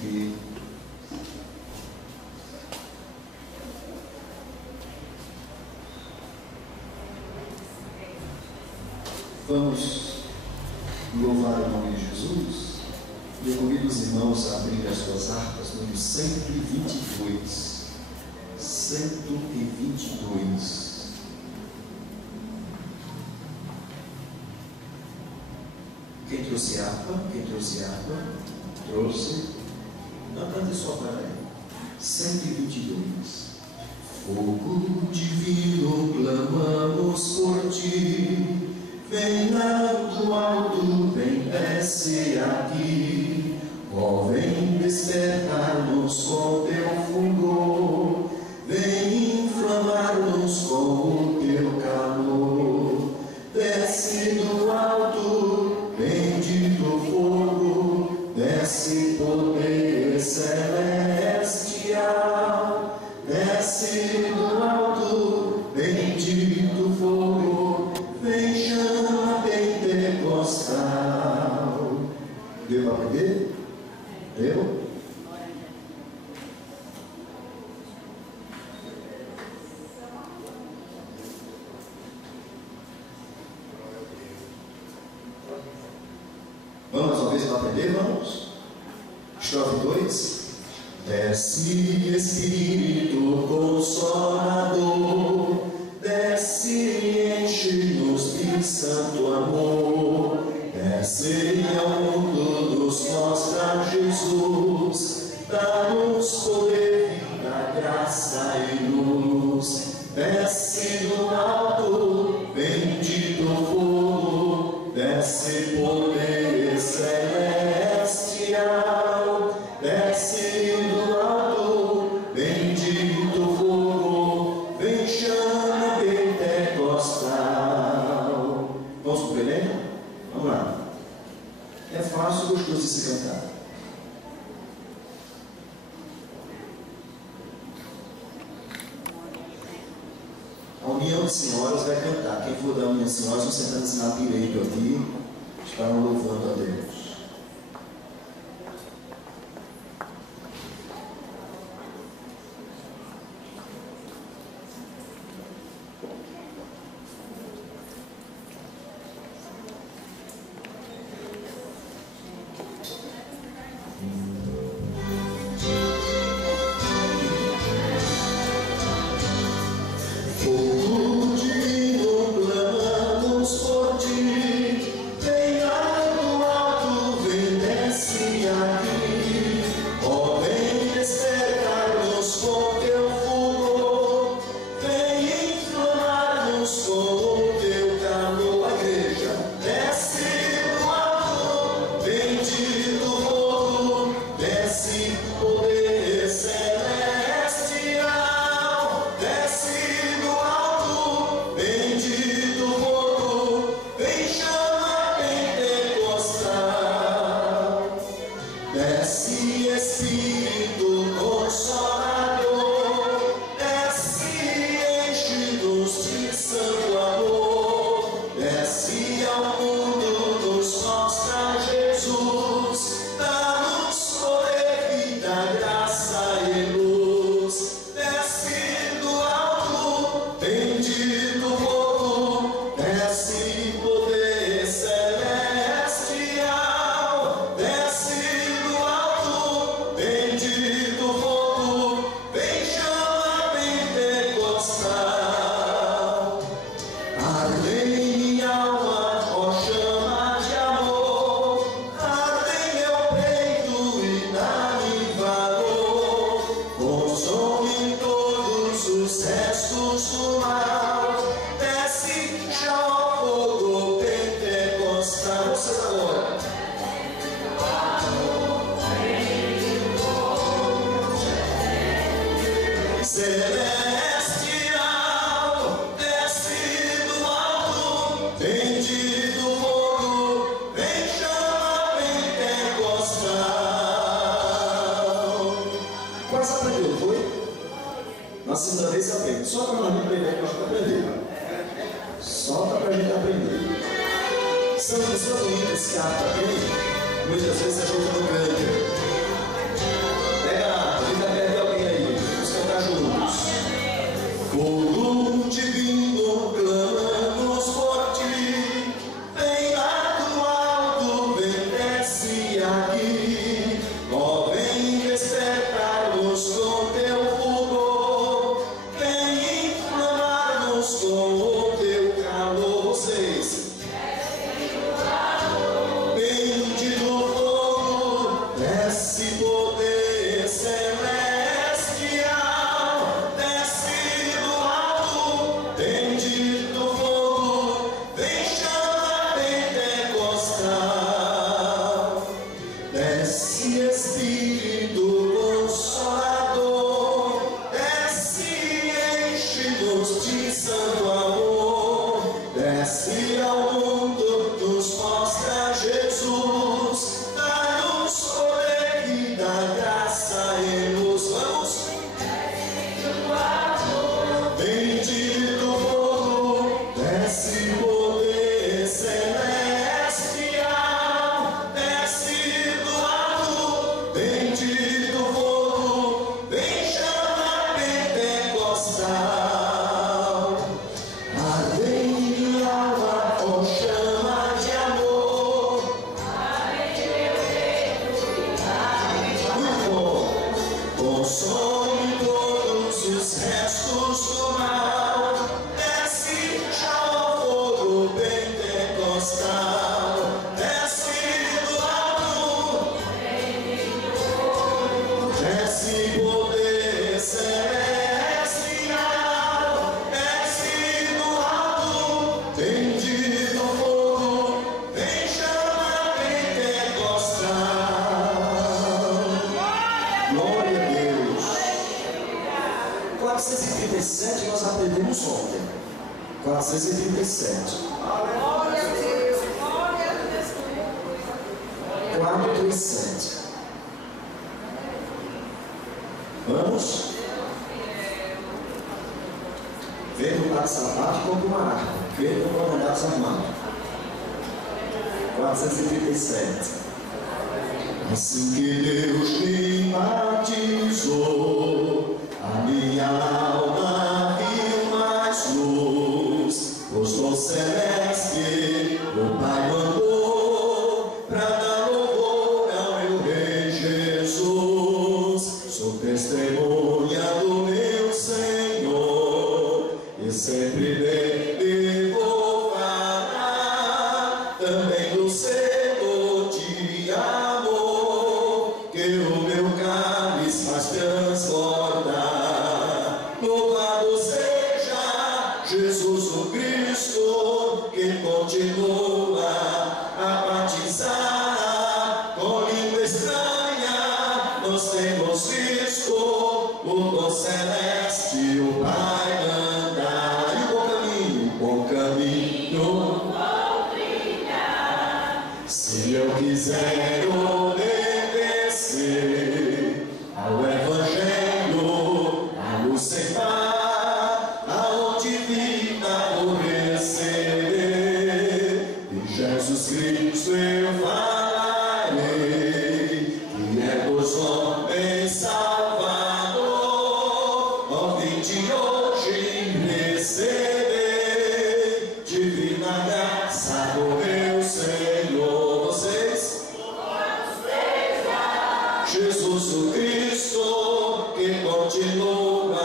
aqui. Vamos louvar o nome de Jesus. Eu convido os irmãos a abrir as suas harpas, número 122. 122. Quem trouxe harpa? Quem trouxe harpa? Trouxe. Não, cante só para aí. 122. Fogo divino, clamamos por ti. Vem lá do alto, vem desce aqui. Ó, vem despertar-nos com teu fulgor. Vem inflamar-nos com o teu calor. Desce do alto, bendito fogo. Desce poder celestial. Desce do alto, bendito fogo. Vem chama pentecostal. Deu para aprender? Deu? Vamos mais uma vez para aprender? Vamos. Estrofe 2. Desce Espírito Consolador, desce e enche-nos de santo amor. Desce ao mundo, nos mostra Jesus, dá-nos poder, vida, graça e luz. Desce do alto, bendito fogo, desce poder celestial. Desce do alto, bendito fogo, vem chama pentecostal. Vamos para o Belém? Vamos lá. É fácil e gostoso de se cantar. A União de Senhoras vai cantar. Quem for da União de Senhoras, vão sentar nesse lado direito aqui, estarão louvando a Deus. São pessoas lindas que a bem, muitas vezes a gente não canta. Desce poder celestial, desce do alto, bendito fogo, vem chama pentecostal. Desce Espírito Consolador, desce e enche-nos de santo amor, desce ao mundo, nos mostra Jesus, dá-nos poder e dá graça e nos vamos. Bendito fogo, desce poder celestial, desce do alto, bendito fogo, vem chama pentecostal. Arde minha alma com chama de amor. Muito bom. Consome todos os restos do mal. Desce já ao fogo pentecostal. Desce do alto, desce poder celestial, desce do alto, bendito fogo, vem chama pentecostal. Glória a Deus. 437 nós aprendemos ontem. 437. Glória a Deus, glória a Deus. 437. Vamos? Veio para sapato e compra uma arma. Veio para mandar desarmado. 437. Assim que Deus me batizou, a minha alma viu mais luz. Os dons celeste o Pai mandou pra dar louvor ao meu Rei Jesus. Sou testemunha do meu Senhor e sempre dele vou falar, também do Senhor de amor, que o meu cálice faz transbordar. Louvado seja Jesus o Cristo, que continua a batizar com língua estranha. Nós temos visto o dom celeste, o Pai mandar. E o bom caminho, se eu quiser obedecer ao Evangelho, a luz ceifar, aonde vida vou receber. De Jesus Cristo eu falarei, que é dos homens Salvador. Ó, vinde hoje receber divina graça do meu Senhor. Vocês? Jesus o Cristo, que continua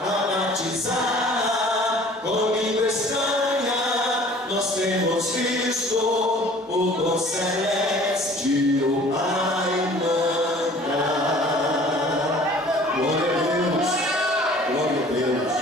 a batizar com língua estranha. Nós temos visto o dom celeste, o Pai mandar. Glória a Deus, glória a Deus.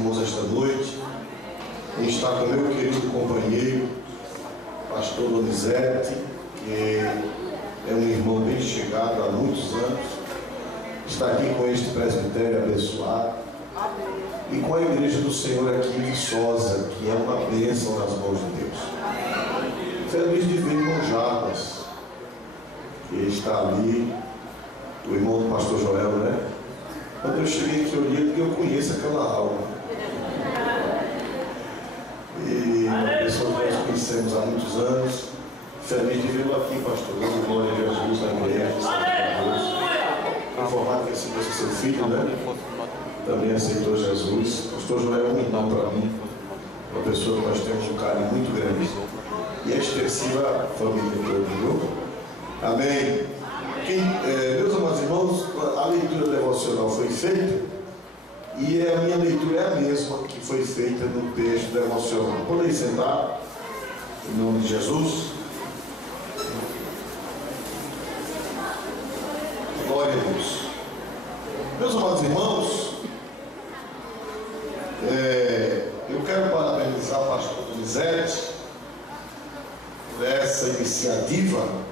irmãos esta noite em estar com meu querido companheiro, pastor Donizete, que é um irmão bem chegado há muitos anos, está aqui com este presbitério abençoado e com a igreja do Senhor aqui em Viçosa, que é uma bênção nas mãos de Deus. Feliz de ver o irmão Jarbas, que está ali, o irmão do pastor Joel, né? Quando eu cheguei aqui, eu olhei que eu conheço aquela alma. E uma pessoa que nós conhecemos há muitos anos. Feliz de vê-lo aqui, pastor. Dando glória a Jesus na igreja. Informado que esse fosse seu filho, né? Também aceitou Jesus. O pastor Joel é um irmão para mim. Uma pessoa que nós temos um carinho muito grande. E a extensiva família toda, viu? Amém. Meus amados irmãos, a leitura devocional foi feita e a minha leitura é a mesma que foi feita no texto devocional. Podem sentar, em nome de Jesus. Glória a Deus. Meus amados irmãos, eu quero parabenizar o pastor Donizete por essa iniciativa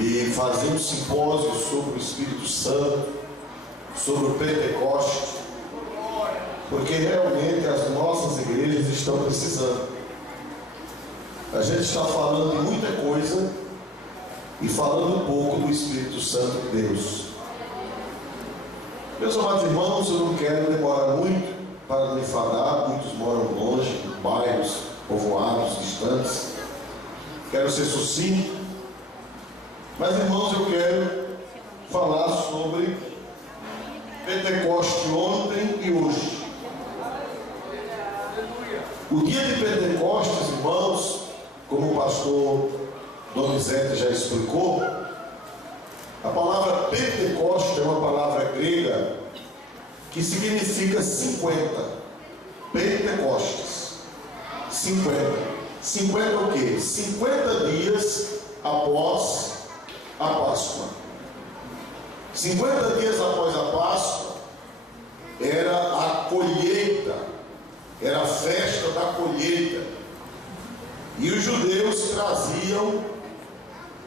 e fazer um simpósio sobre o Espírito Santo, sobre o Pentecoste, porque realmente as nossas igrejas estão precisando. A gente está falando de muita coisa e falando um pouco do Espírito Santo de Deus. Meus amados irmãos, eu não quero demorar muito para não enfadar, muitos moram longe, em bairros, povoados, distantes. Quero ser sucinto. Mas, irmãos, eu quero falar sobre Pentecoste ontem e hoje. O dia de Pentecostes, irmãos, como o pastor Donizete já explicou, a palavra Pentecoste é uma palavra grega que significa 50. Pentecostes. 50. 50 o quê? 50 dias após a Páscoa. 50 dias após a Páscoa era a colheita, era a festa da colheita, e os judeus traziam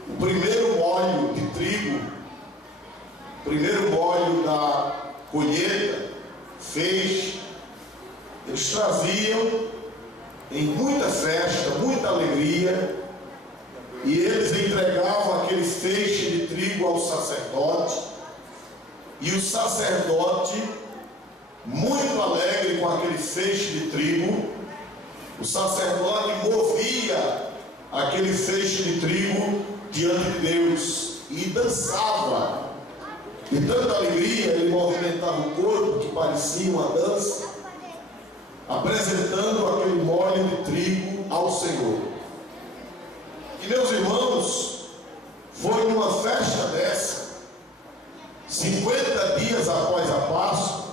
o primeiro óleo de trigo, o primeiro óleo da colheita, feixe. Eles traziam em muita festa, muita alegria, e eles entregavam aquele feixe de trigo ao sacerdote, e o sacerdote, muito alegre com aquele feixe de trigo, o sacerdote movia aquele feixe de trigo diante de Deus e dançava. De tanta alegria, ele movimentava o corpo, que parecia uma dança, apresentando aquele molho de trigo ao Senhor. E meus irmãos, foi numa festa dessa, 50 dias após a Páscoa,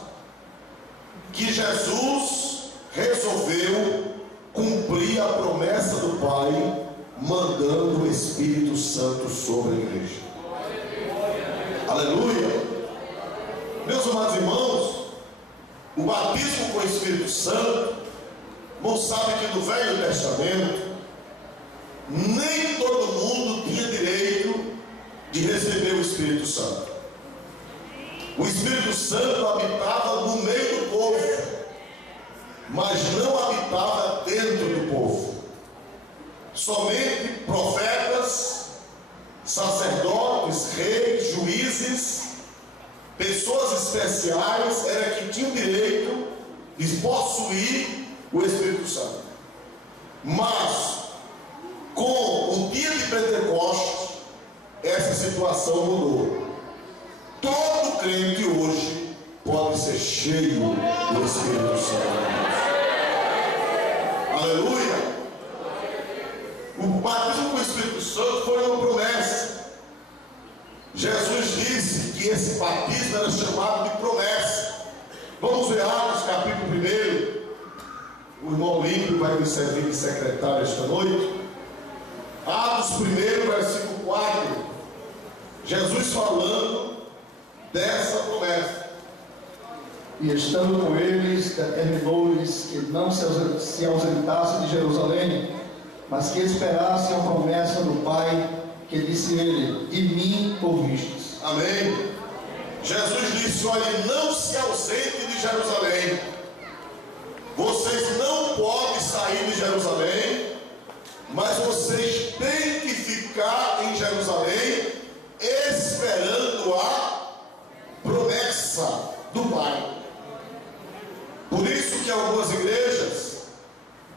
que Jesus resolveu cumprir a promessa do Pai, mandando o Espírito Santo sobre a igreja. Aleluia! Meus amados irmãos, o batismo com o Espírito Santo, irmãos, sabem que no Velho Testamento nem todo mundo tinha direito de receber o Espírito Santo. O Espírito Santo habitava no meio do povo, mas não habitava dentro do povo. Somente profetas, sacerdotes, reis, juízes, pessoas especiais era que tinham direito de possuir o Espírito Santo. Mas com o dia de Pentecostes, essa situação mudou. Todo crente hoje pode ser cheio do Espírito Santo. Aleluia! O batismo com o Espírito Santo foi uma promessa. Jesus disse que esse batismo era chamado de promessa. Vamos ver Atos capítulo 1. O irmão Olímpio vai me servir de secretário esta noite. Atos 1, versículo 4. Jesus falando dessa promessa. E estando com eles, determinou-lhes que não se ausentassem de Jerusalém, mas que esperassem a promessa do Pai, que disse ele: de mim ouvistes. Amém. Jesus disse: olha, não se ausentem de Jerusalém. Vocês não podem sair de Jerusalém, mas vocês têm que ficar em Jerusalém, esperando a promessa do Pai. Por isso que algumas igrejas,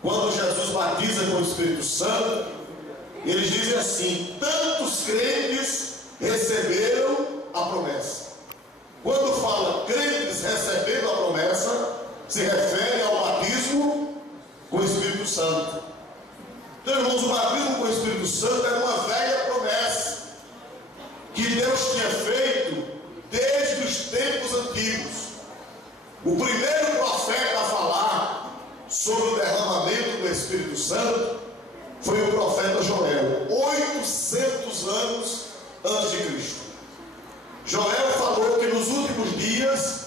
quando Jesus batiza com o Espírito Santo, eles dizem assim: tantos crentes receberam a promessa. Quando fala crentes recebendo a promessa, se refere ao batismo com o Espírito Santo. Então, irmãos, o batismo com o Espírito Santo era uma velha promessa que Deus tinha feito desde os tempos antigos. O primeiro profeta a falar sobre o derramamento do Espírito Santo foi o profeta Joel, 800 anos antes de Cristo. Joel falou que nos últimos dias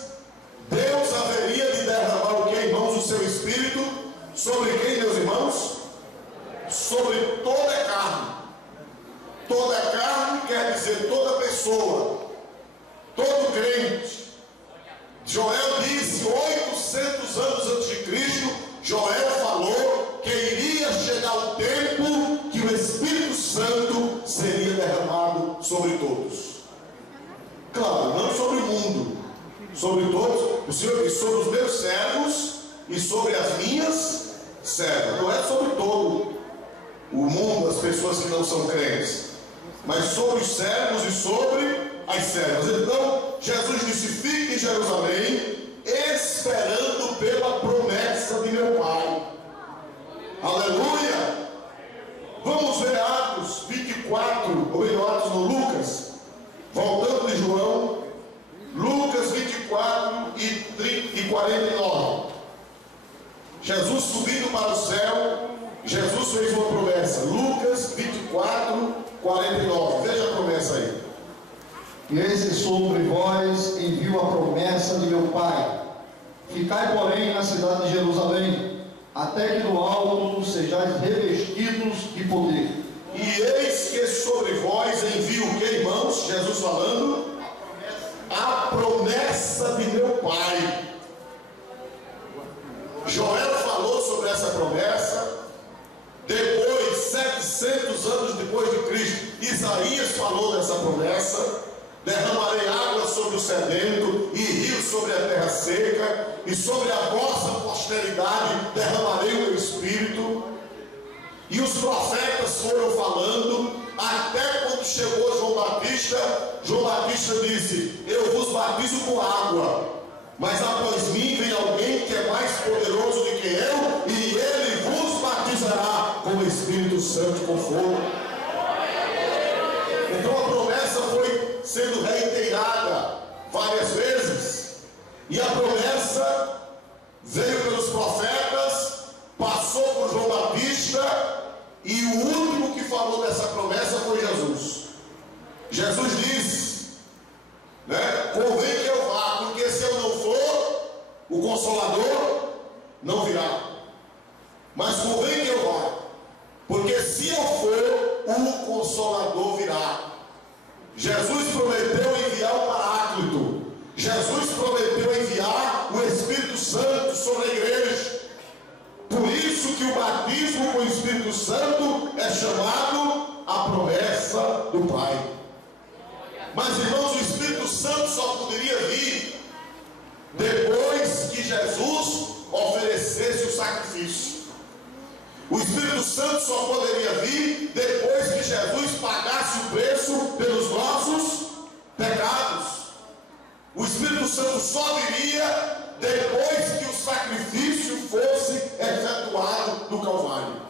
Deus haveria de derramar o que, irmãos? O seu Espírito sobre quem, meus irmãos? Sobre toda a carne. Toda a carne quer dizer toda pessoa, todo crente. Joel disse 800 anos antes de Cristo, Joel falou que iria chegar o tempo que o Espírito Santo seria derramado sobre todos. Claro, não sobre o mundo, sobre todos, o Senhor disse sobre os meus servos e sobre as minhas servas. Não é sobre todo o mundo, as pessoas que não são crentes, mas sobre os servos e sobre as servas. Então, Jesus disse: fique em Jerusalém, esperando pela promessa de meu Pai. Aleluia! Vamos ver Atos 24, ou melhor, Atos no Lucas, voltando de João, Lucas 24 e 49. Jesus subindo para o céu, Jesus fez uma promessa. Lucas 24, 49. Veja a promessa aí. E eis que sobre vós envio a promessa de meu Pai. Ficai, porém, na cidade de Jerusalém, até que do alto sejais revestidos de poder. E eis que sobre vós envio o que, irmãos? Jesus falando? A promessa de meu Pai. Joel falou sobre essa promessa. Depois, 700 anos depois de Cristo, Isaías falou dessa promessa: derramarei água sobre o sedento e rios sobre a terra seca, e sobre a vossa posteridade derramarei o meu espírito. E os profetas foram falando, até quando chegou João Batista. João Batista disse: eu vos batizo com água, mas após mim vem alguém que é mais poderoso do que eu, e ele vos batizará com o Espírito Santo e com fogo. Então a promessa foi sendo reiterada várias vezes, e a promessa veio pelos profetas, passou por João Batista, e o último que falou dessa promessa foi Jesus. Jesus disse, convém que eu vá, porque se eu não for, o Consolador não virá. Mas convém que eu vá, porque se eu for, o Consolador virá. Jesus prometeu enviar o Paráclito. Jesus prometeu enviar o Espírito Santo sobre a igreja. Por isso que o batismo com o Espírito Santo é chamado a promessa do Pai. Mas, irmãos, o Espírito Santo só poderia vir depois que Jesus oferecesse o sacrifício. O Espírito Santo só poderia vir depois que Jesus pagasse o preço pelos nossos pecados. O Espírito Santo só viria depois que o sacrifício fosse efetuado no Calvário.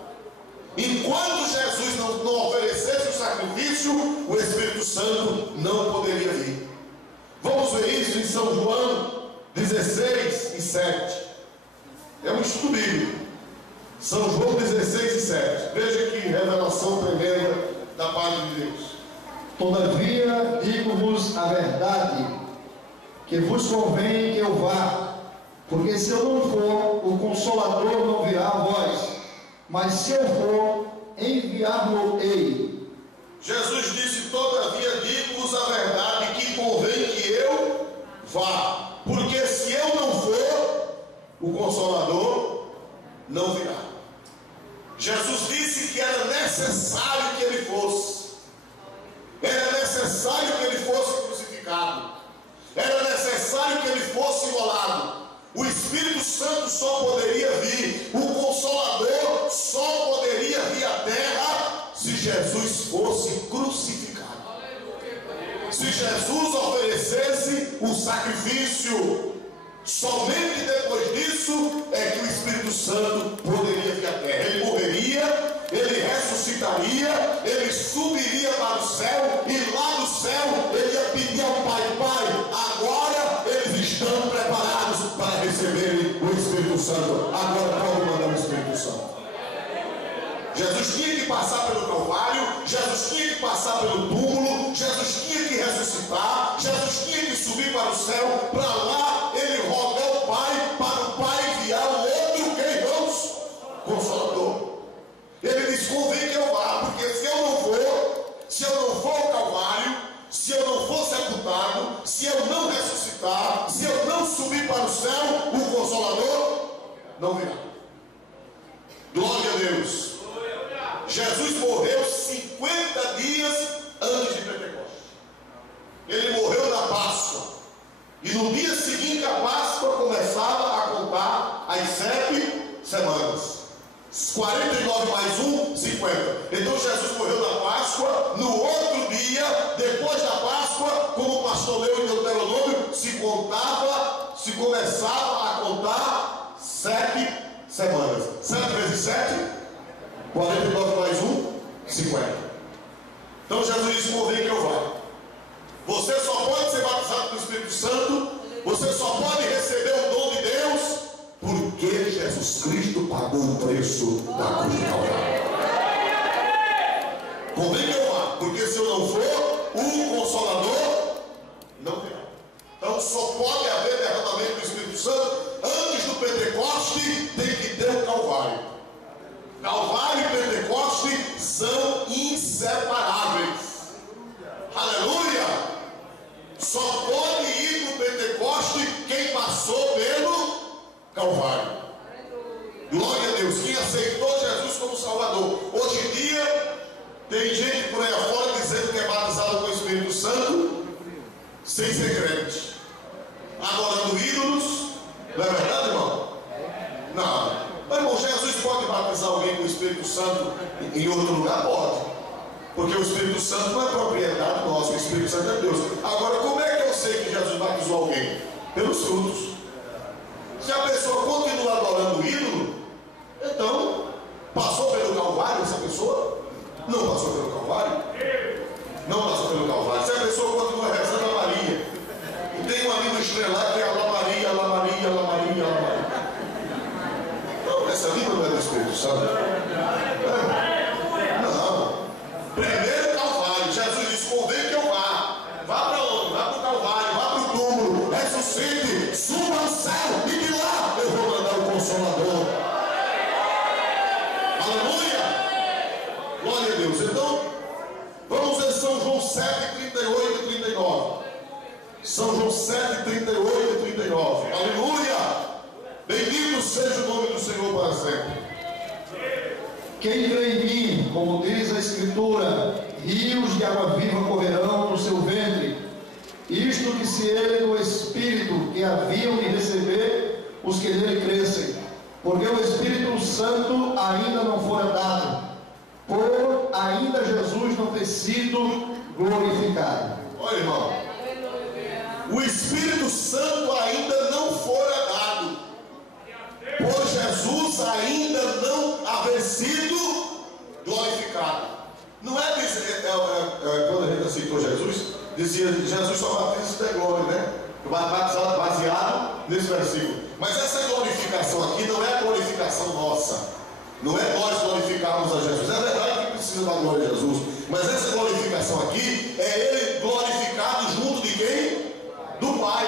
Enquanto Jesus não oferecesse o sacrifício, o Espírito Santo não poderia vir. Vamos ver isso em São João 16 e 7. É um estudo bíblico. São João 16 e 7. Veja que revelação tremenda da parte de Deus. Todavia digo-vos a verdade, que vos convém que eu vá, Porque se eu não for, o Consolador não virá a vós, mas se eu for, enviar-lo-ei. Jesus disse: todavia digo-vos a verdade, que convém que eu vá, porque se eu não for, o Consolador não virá. Jesus disse que era necessário que ele fosse, era necessário que ele fosse crucificado, era necessário que ele fosse imolado. O Espírito Santo só poderia vir, o Consolador só poderia vir à terra se Jesus fosse crucificado. Se Jesus oferecesse o sacrifício, somente depois disso é que o Espírito Santo poderia vir à terra. Ele morreria, ele ressuscitaria, ele subiria para o céu, e lá do céu ele ia pedir ao Pai: Pai, agora eles estão preparados para receberem o Espírito Santo, agora pode mandar o Espírito Santo. Jesus tinha que passar pelo Calvário, Jesus tinha que passar pelo túmulo, Jesus tinha que ressuscitar, Jesus tinha que subir para o céu, para lá ele rogar ao Pai, para o Pai enviar o outro, quem, irmãos? Consolador. Ele diz: convém que eu vá, porque se eu não for ao Calvário, se eu não for sepultado, se eu não ressuscitar, se eu não subir para o céu, o Consolador não virá. Glória a Deus. Jesus morreu 50 dias antes de Pentecostes. Ele morreu na Páscoa, e no dia seguinte à Páscoa começava a contar as 7 semanas. 49 mais 1, 50. Então Jesus morreu na Páscoa. No outro dia, depois da Páscoa, como o pastor leu em Deuteronômio, se começava a contar 7 semanas. 7 vezes 7, 49 mais 1, 50. Então Jesus disse: convém que eu vá. Você só pode ser batizado com o Espírito Santo, você só pode receber o dom de Deus, porque Jesus Cristo pagou o preço da cruz de Calvário. Convém que eu vá, porque se eu não for, o Consolador não virá. Então só pode haver derramamento do Espírito Santo. Antes do Pentecoste tem que ter o Calvário. Calvário e Pentecoste são inseparáveis. Aleluia! Só pode ir para o Pentecoste quem passou pelo Calvário. Glória a Deus. Quem aceitou Jesus como Salvador. Hoje em dia tem gente por aí afora dizendo que é batizado com o Espírito Santo sem ser crente, adorando ídolos. Não é verdade, irmão? Não. Mas, irmão, Jesus pode batizar alguém com o Espírito Santo em outro lugar? Pode. Porque o Espírito Santo não é propriedade nossa, o Espírito Santo é Deus. Agora, como é que eu sei que Jesus batizou alguém? Pelos frutos. Se a pessoa continua adorando o ídolo, então passou pelo Calvário essa pessoa? Não passou pelo Calvário? Não passou pelo Calvário. Se a pessoa continua rezando a Maria, e tem uma língua estrelar que é Alá Maria, Alá Maria, Alá Maria, Alá Maria. Não, essa língua não é do Espírito Santo. Não. Primeiro Calvário. Jesus disse: convém que eu vá. Vá para onde? Vá para o Calvário, vá para o túmulo, ressuscite, suba ao céu, e de lá eu vou mandar o Consolador. Aleluia! Glória a Deus. Então, vamos ver São João 7, 38 e 39. São João 7, 38 e 39. Aleluia! Bendito seja o nome do Senhor para sempre. Quem crê em mim, como diz a Escritura, rios de água viva correrão no seu ventre. Isto que se ele no Espírito que haviam de receber os que nele crescem, porque o Espírito Santo ainda não fora dado, por ainda Jesus não ter sido glorificado. Olha, irmão, o Espírito Santo ainda não fora dado, por Jesus ainda não haver sido glorificado. Não é dizer, quando a gente aceitou Jesus, dizia: Jesus só batiza se der glória, né? Baseado nesse versículo. Mas essa glorificação aqui não é a glorificação nossa, não é nós glorificarmos a Jesus. É verdade que precisa da glória de Jesus, mas essa glorificação aqui é ele glorificado junto de quem? Do Pai.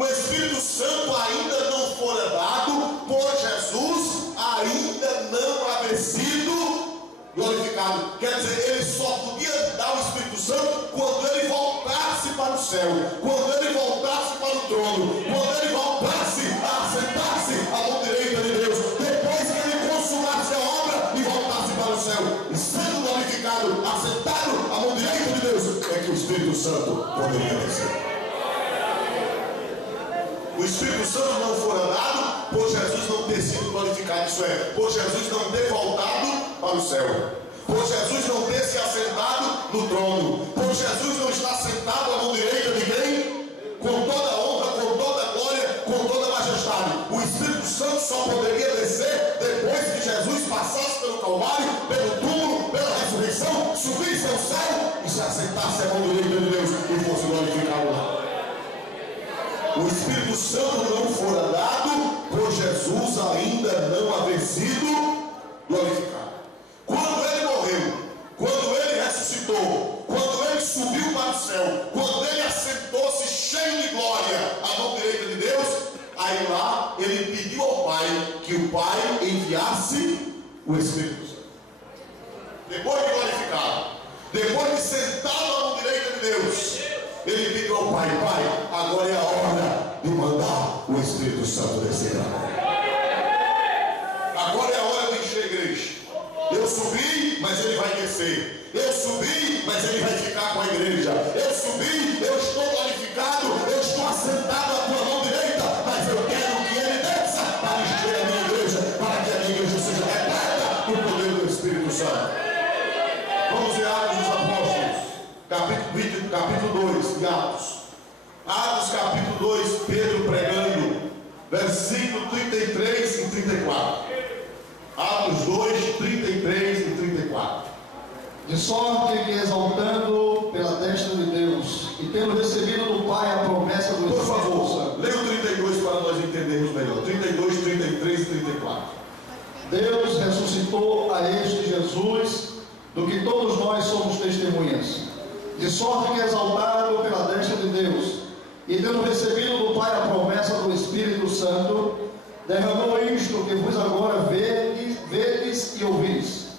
o Espírito Santo ainda não fora dado por Jesus, ainda não haver sido glorificado. Quer dizer, ele só podia dar o Espírito Santo quando ele voltasse para o céu, quando ele voltasse para o trono, quando ele voltasse a assentar-se à mão direita de Deus, depois que ele consumasse a obra e voltasse para o céu, e sendo glorificado, assentado à mão direita de Deus, é que o Espírito Santo poderia descer. O Espírito Santo não fora dado por Jesus não ter sido glorificado, isso é, por Jesus não ter voltado para o céu, por Jesus não ter se assentado no trono, por Jesus não estar sentado à mão direita de quem? Com toda a honra, com toda a glória, com toda a majestade. O Espírito Santo só poderia descer depois que Jesus passasse pelo Calvário, pelo túmulo, pela ressurreição, subisse ao céu e se assentasse à mão direita de Deus e fosse glorificado lá. O Espírito Santo não fora dado por Jesus ainda não haver sido glorificado. Quando ele morreu, quando ele ressuscitou, quando ele subiu para o céu, quando ele assentou-se cheio de glória à mão direita de Deus, aí lá ele pediu ao Pai que o Pai enviasse o Espírito Santo. Depois de glorificado, depois de sentado à mão direita de Deus, ele pediu ao Pai: Pai, agora é a hora de mandar o Espírito Santo descer agora. Agora é a hora de encher a igreja. Eu subi, mas ele vai descer. Eu subi, mas ele vai ficar com a igreja. Eu subi, eu estou glorificado, eu estou assentado à tua mão direita, mas eu quero que ele desça para encher a minha igreja, para que a minha igreja seja repleta do poder do Espírito Santo. Vamos ver Atos dos Apóstolos, capítulo 2 de Atos. Atos capítulo 2, Pedro pregando, versículo 33 e 34. Atos 2, 33 e 34. De sorte que, exaltando pela destra de Deus e tendo recebido do Pai a promessa do Por Espírito favor, Santo. leia o 32 para nós entendermos melhor. 32, 33 e 34. Deus ressuscitou a este Jesus, do que todos nós somos testemunhas. De sorte que, exaltado pela destra de Deus e tendo recebido do Pai a promessa do Espírito Santo, derramou isto que vos agora vedes e ouvis.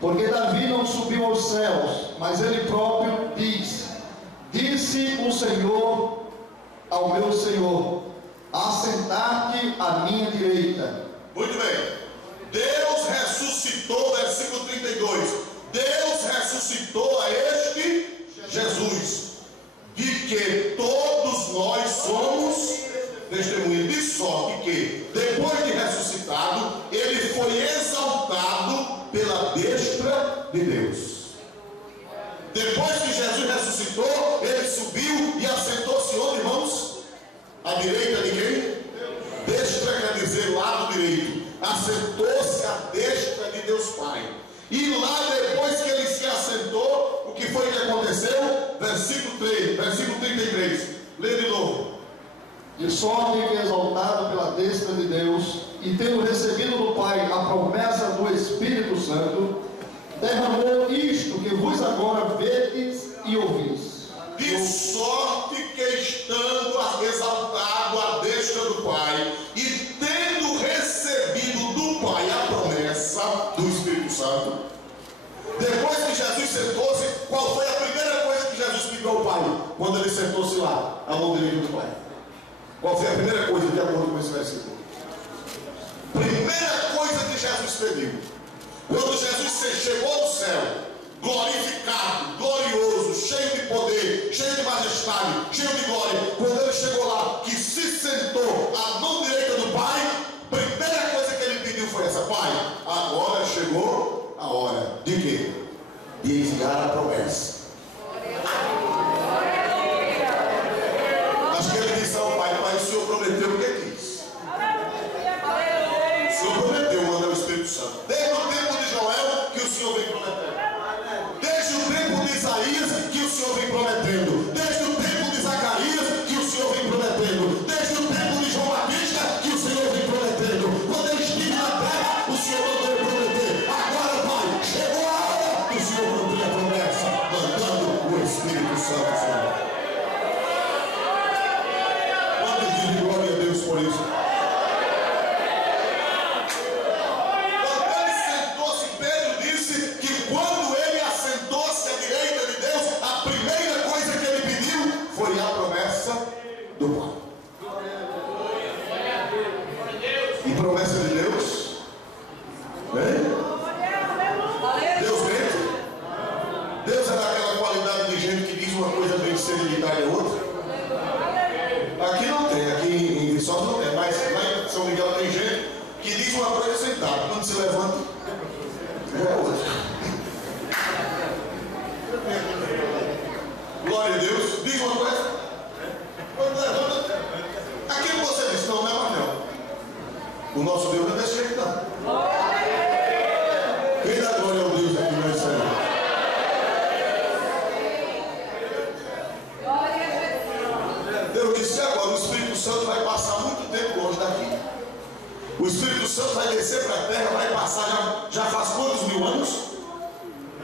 Porque Davi não subiu aos céus, mas ele próprio diz: disse o Senhor ao meu Senhor, assentar-te à minha direita. Muito bem. Deus ressuscitou, versículo 32. Deus ressuscitou a este Jesus, de que todos nós somos testemunhas, de sorte que, depois de ressuscitado, ele foi exaltado pela destra de Deus. Depois que Jesus ressuscitou, ele subiu e assentou-se onde, irmãos? À direita de quem? Destra quer dizer lado direito. Assentou-se à destra de Deus Pai. E lá, depois que ele se assentou, o que foi que aconteceu? Versículo 3, versículo 33. Lê de novo. De sorte que, exaltado pela destra de Deus e tendo recebido do Pai a promessa do Espírito Santo, derramou isto que vos agora vedes e ouvis. De sorte que, estando exaltado à destra do Pai e tendo recebido do Pai a promessa do Espírito Santo, depois que Jesus sentou-se, qual foi a primeira coisa que Jesus pediu ao Pai quando ele sentou-se lá, à mão direita do Pai? Qual foi a primeira coisa, de acordo com esse versículo? Primeira coisa que Jesus pediu, quando Jesus chegou do céu, glorificado, glorioso, cheio de poder, cheio de majestade, cheio de glória, quando ele chegou lá, que se sentou à mão direita do Pai, primeira coisa que ele pediu foi essa: Pai, agora chegou a hora de quê? De enviar a promessa. Acho que ele disse ao Pai: Pai, o Senhor prometeu o que quis. O Senhor prometeu mandar o Espírito Santo. Desde o tempo de Joel que o Senhor vem prometendo. Desde o tempo de Isaías que o Senhor vem prometendo. Desde o tempo de Zacarias que o Senhor vem prometendo. Desde o tempo de João Batista que o Senhor vem prometendo. Quando ele estive na terra, o Senhor mandou ele prometer. Agora, Pai, chegou a hora do Senhor cumprir a promessa. Pai. E promessa de Deus, né? Deus mente. Deus é daquela qualidade de gente que diz uma coisa bem seriedade a outra. Aqui não tem, aqui em Viçosa não tem, mas lá em São Miguel tem gente que diz uma coisa sentado, quando se levanta é outra. Glória a Deus, diz uma coisa, quando levanta, aquilo que você disse, não é mais não. O nosso Deus não é desse jeito não. Quem dá glória ao Deus aqui no céu? Eu disse agora, o Espírito Santo vai passar muito tempo longe daqui. O Espírito Santo vai descer para a terra, vai passar, já faz quantos mil anos?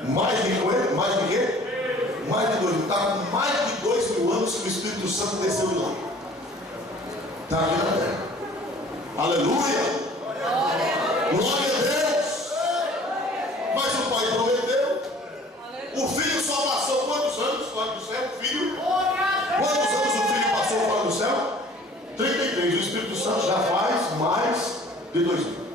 Mais de quê? Mais de quê? Mais de 2. Está com mais de 2.000 anos que o Espírito Santo desceu de lá. Está aqui na terra. Aleluia! Glória a Deus! Mas o Pai prometeu. O Filho só passou quantos anos fora do céu? O Filho? Quantos anos o Filho passou fora do céu? 33. O Espírito Santo já faz mais de 2.000.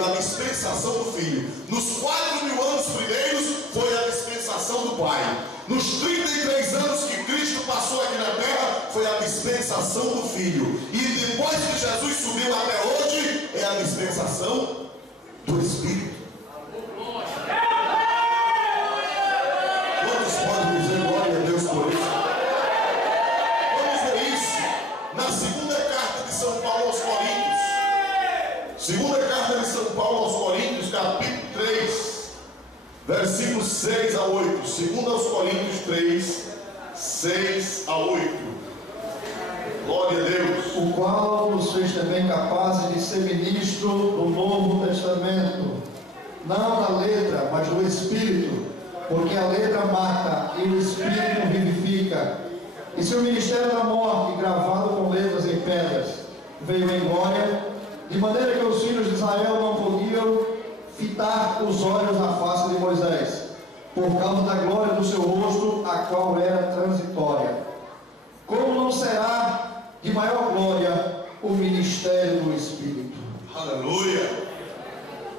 A dispensação do Filho. Nos 4.000 anos primeiros foi a dispensação do Pai. Nos 33 anos que Cristo passou aqui na terra foi a dispensação do Filho. E depois que Jesus subiu até hoje é a dispensação do Espírito. Quantos podem dizer glória a Deus por isso? Vamos ver isso na segunda carta de São Paulo aos Coríntios. Segunda carta de São Paulo aos Coríntios, capítulo 3, versículos 6 a 8. Segunda aos Coríntios 3, 6 a 8. Glória a Deus. O qual nos fez também capazes de ser ministro do Novo Testamento, não da letra, mas do Espírito, porque a letra mata e o Espírito vivifica. E se o ministério da morte, gravado com letras em pedras, veio em glória, de maneira que os filhos de Israel não podiam fitar os olhos na face de Moisés, por causa da glória do seu rosto, a qual era transitória. Como não será de maior glória o ministério do Espírito? Aleluia!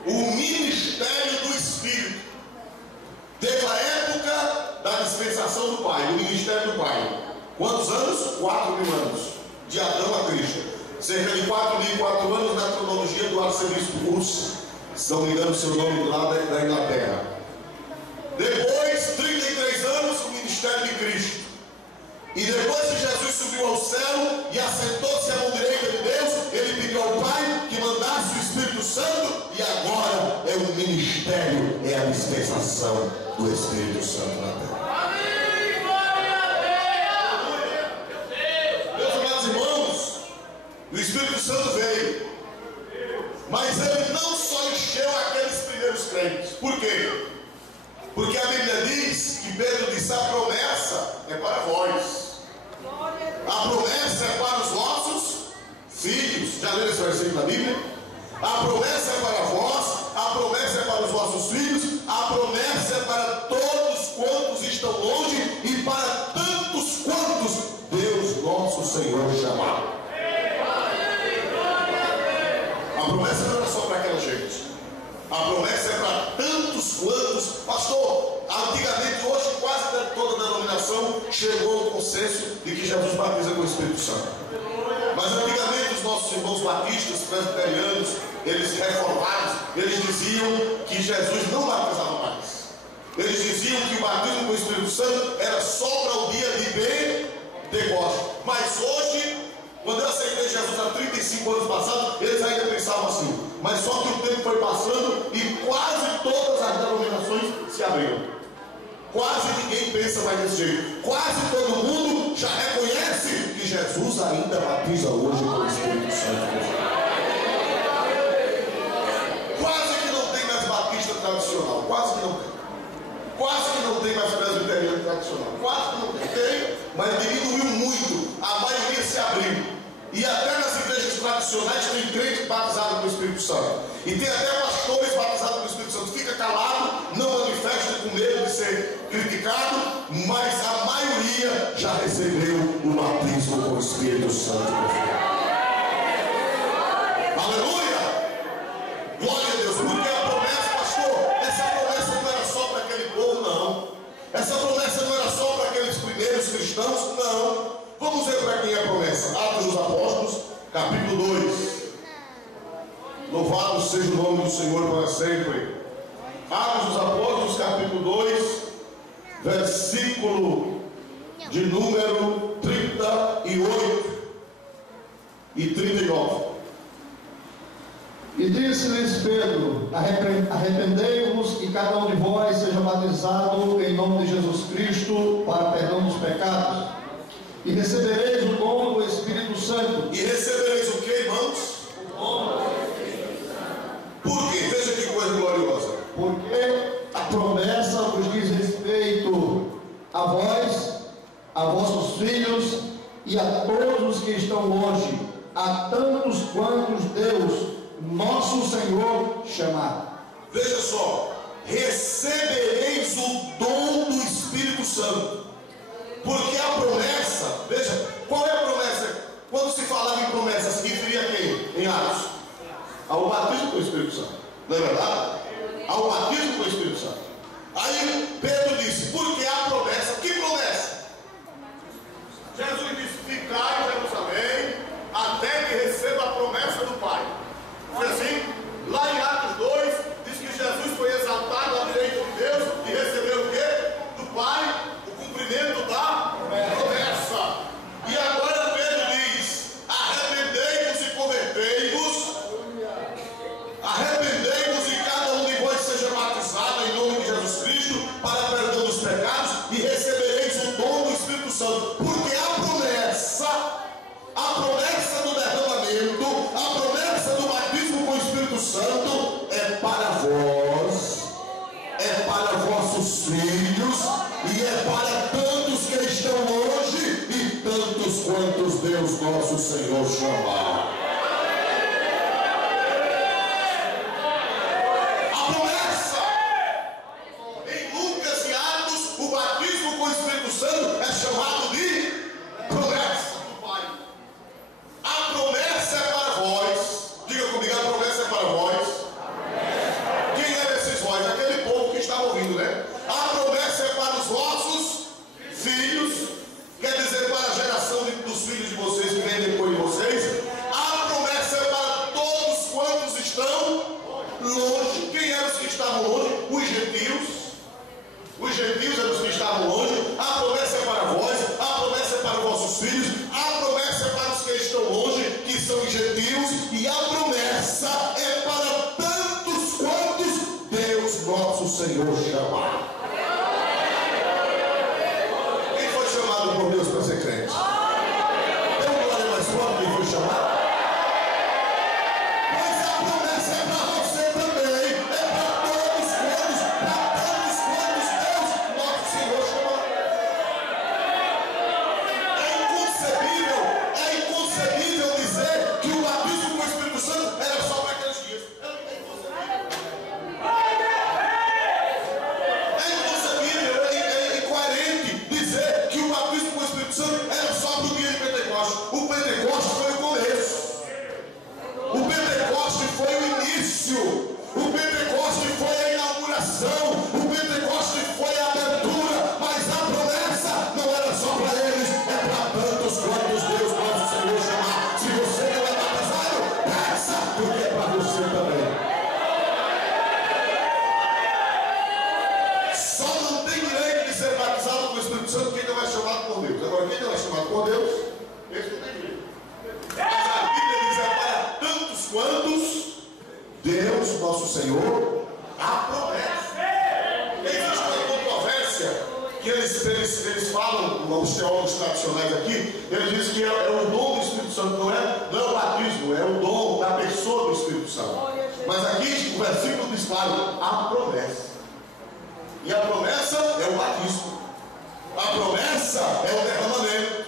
O ministério do Espírito. Teve a época da dispensação do Pai, o ministério do Pai. Quantos anos? 4.000 anos. De Adão a Cristo. Cerca de 4.004 anos na cronologia do arcebispo Urso, se não me engano o seu nome lá da Inglaterra. Depois, 33 anos, o ministério de Cristo. E depois que Jesus subiu ao céu e assentou-se à mão direita de Deus, ele pediu ao Pai que mandasse o Espírito Santo, e agora é o ministério, é a dispensação do Espírito Santo na terra. O Espírito Santo veio, mas ele não só encheu aqueles primeiros crentes. Por quê? Porque a Bíblia diz que Pedro disse: a promessa é para vós, a promessa é para os vossos filhos. Já leram esse versículo da Bíblia? A promessa é para vós, a promessa é para os vossos filhos, a promessa é para todos quantos estão longe e para tantos quantos Deus nosso Senhor chamar. A promessa não era só para aquela gente. A promessa é para tantos quantos. Pastor, antigamente, hoje quase toda a denominação chegou ao consenso de que Jesus batiza com o Espírito Santo. Mas antigamente os nossos irmãos batistas, presbiterianos, eles reformados, eles diziam que Jesus não batizava mais. Eles diziam que o batismo com o Espírito Santo era só para o dia de Pentecostes. Mas hoje, quando eu aceitei Jesus há 35 anos passados, eles ainda pensavam assim. Mas só que o tempo foi passando e quase todas as denominações se abriram. Quase ninguém pensa mais desse jeito. Quase todo mundo mundo já reconhece que Jesus ainda batiza hoje com o Espírito Santo. Quase que não tem mais batista tradicional, quase que não tem. Quase que não tem mais presbiteriano tradicional, quase que não tem, mas diminuiu muito, a maioria se abriu. E até nas igrejas tradicionais tem crente batizado com o Espírito Santo. E tem até pastores batizados com o Espírito Santo. Fica calado, não manifesta, com medo de ser criticado, mas a maioria já recebeu o batismo com o Espírito Santo. Aleluia! Glória a Deus, porque a promessa, pastor, essa promessa não era só para aquele povo, não. Essa promessa não era só para aqueles primeiros cristãos, não. Vamos ver para quem é a promessa. Atos dos Apóstolos, capítulo 2. Louvado seja o nome do Senhor para sempre. Atos dos Apóstolos, capítulo 2, versículo de número 38 e 39. E disse-lhes Pedro: arrependei-vos e cada um de vós seja batizado em nome de Jesus Cristo para perdão dos pecados, e recebereis o dom do Espírito Santo. E recebereis o que, irmãos? O dom do Espírito Santo. Por quê? Veja que coisa gloriosa. Porque a promessa vos diz respeito a vós, a vossos filhos e a todos os que estão longe, a tantos quantos Deus, nosso Senhor, chamar. Veja só, recebereis o dom do Espírito Santo. Porque a promessa, veja, qual é a promessa? Quando se falava em promessa, se referia a quem? Em Atos? Ao batismo com o Espírito Santo. Não é verdade? Ao batismo com o Espírito Santo. Aí Pedro disse, porque a promessa, que promessa? Jesus disse, ficai em Jerusalém até que receba a promessa do Pai. Foi assim? Lá em Atos 2, diz que Jesus foi exaltado à direita de Deus e recebeu o quê? Do Pai, o cumprimento da promessa. E agora Pedro diz, arrependei-vos e convertei-vos. Arrependei-vos e cada um de vós seja batizado em nome de Jesus Cristo para perdão dos pecados e recebereis o dom do Espírito Santo. Porque a promessa do derramamento, a promessa do batismo com o Espírito Santo é para vós, é para vossos filhos e é para tantos que estão longe e tantos quantos Deus nosso Senhor chamar. A promessa em Lucas e Atos, o batismo com o Espírito Santo é chamado de promessa do Pai. A promessa é para vós. Diga comigo, a promessa é para vós. Quem é esses vós? Aquele povo que estava ouvindo, né? A promessa é para os vossos filhos, quer dizer, para a geração dos filhos de vocês que vem depois de vocês. A promessa é para todos quantos estão longe. Quem eram os que estavam longe? Os gentios. Os gentios eram os que estavam longe. A promessa é para vós, a promessa é para os vossos filhos, a promessa é para os que estão longe, que são os gentios, e a promessa é para tantos quantos Deus nosso Senhor chamar. Quem foi chamado por Deus para ser crente? Dê uma glória mais forte quem foi chamado. Mas a promessa é para você também, é para todos quantos Deus nosso Senhor chamar. É inconcebível dizer que o batismo com o Espírito Santo era só para aqueles dias. É inconcebível, é incoerente dizer que o batismo com o Espírito Santo era só para o dia de Pentecostes. O Pentecostes foi o começo. O Pentecostes foi o início. O Pentecostes foi a inauguração. O Pentecostes foi a abertura. Mas a promessa não era só para eles, é para tantos quantos Deus nosso Senhor chamar. Se você não é batizado, peça, porque é para você também. Só não tem direito de ser batizado com o Espírito Santo quem não é chamado por Deus. Agora, quem não é chamado por Deus, esse não tem direito. Mas a Bíblia diz é para tantos quantos Deus, nosso Senhor, a promessa. Existe uma controvérsia que eles falam, os teólogos tradicionais aqui, eles dizem que é o dom do Espírito Santo, não é o batismo, é o dom da pessoa do Espírito Santo. Mas aqui o versículo diz claro, a promessa. E a promessa é o batismo. A promessa é o derramamento.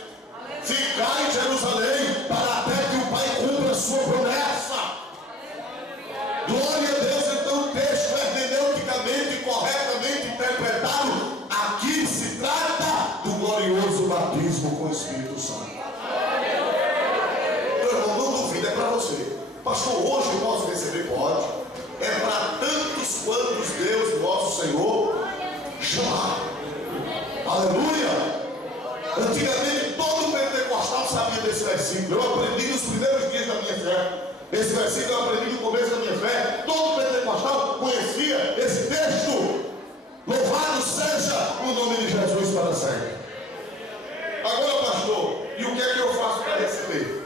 Ficar em Jerusalém para até que o Pai cumpra a sua promessa. Glória a Deus. Então o texto é hermeneuticamente e corretamente interpretado. Aqui se trata do glorioso batismo com o Espírito Santo. Meu irmão, não duvida, é para você. Pastor, hoje eu posso receber? Pode. É para tantos quantos Deus, nosso Senhor, chamar. Aleluia. Antigamente todo pentecostal sabia desse versículo. Eu aprendi nos primeiros dias da minha fé. Esse versículo eu aprendi no começo da minha fé. Todo pentecostal conhecia esse texto. Louvado seja o nome de Jesus para sempre. Agora, pastor, e o que é que eu faço para receber?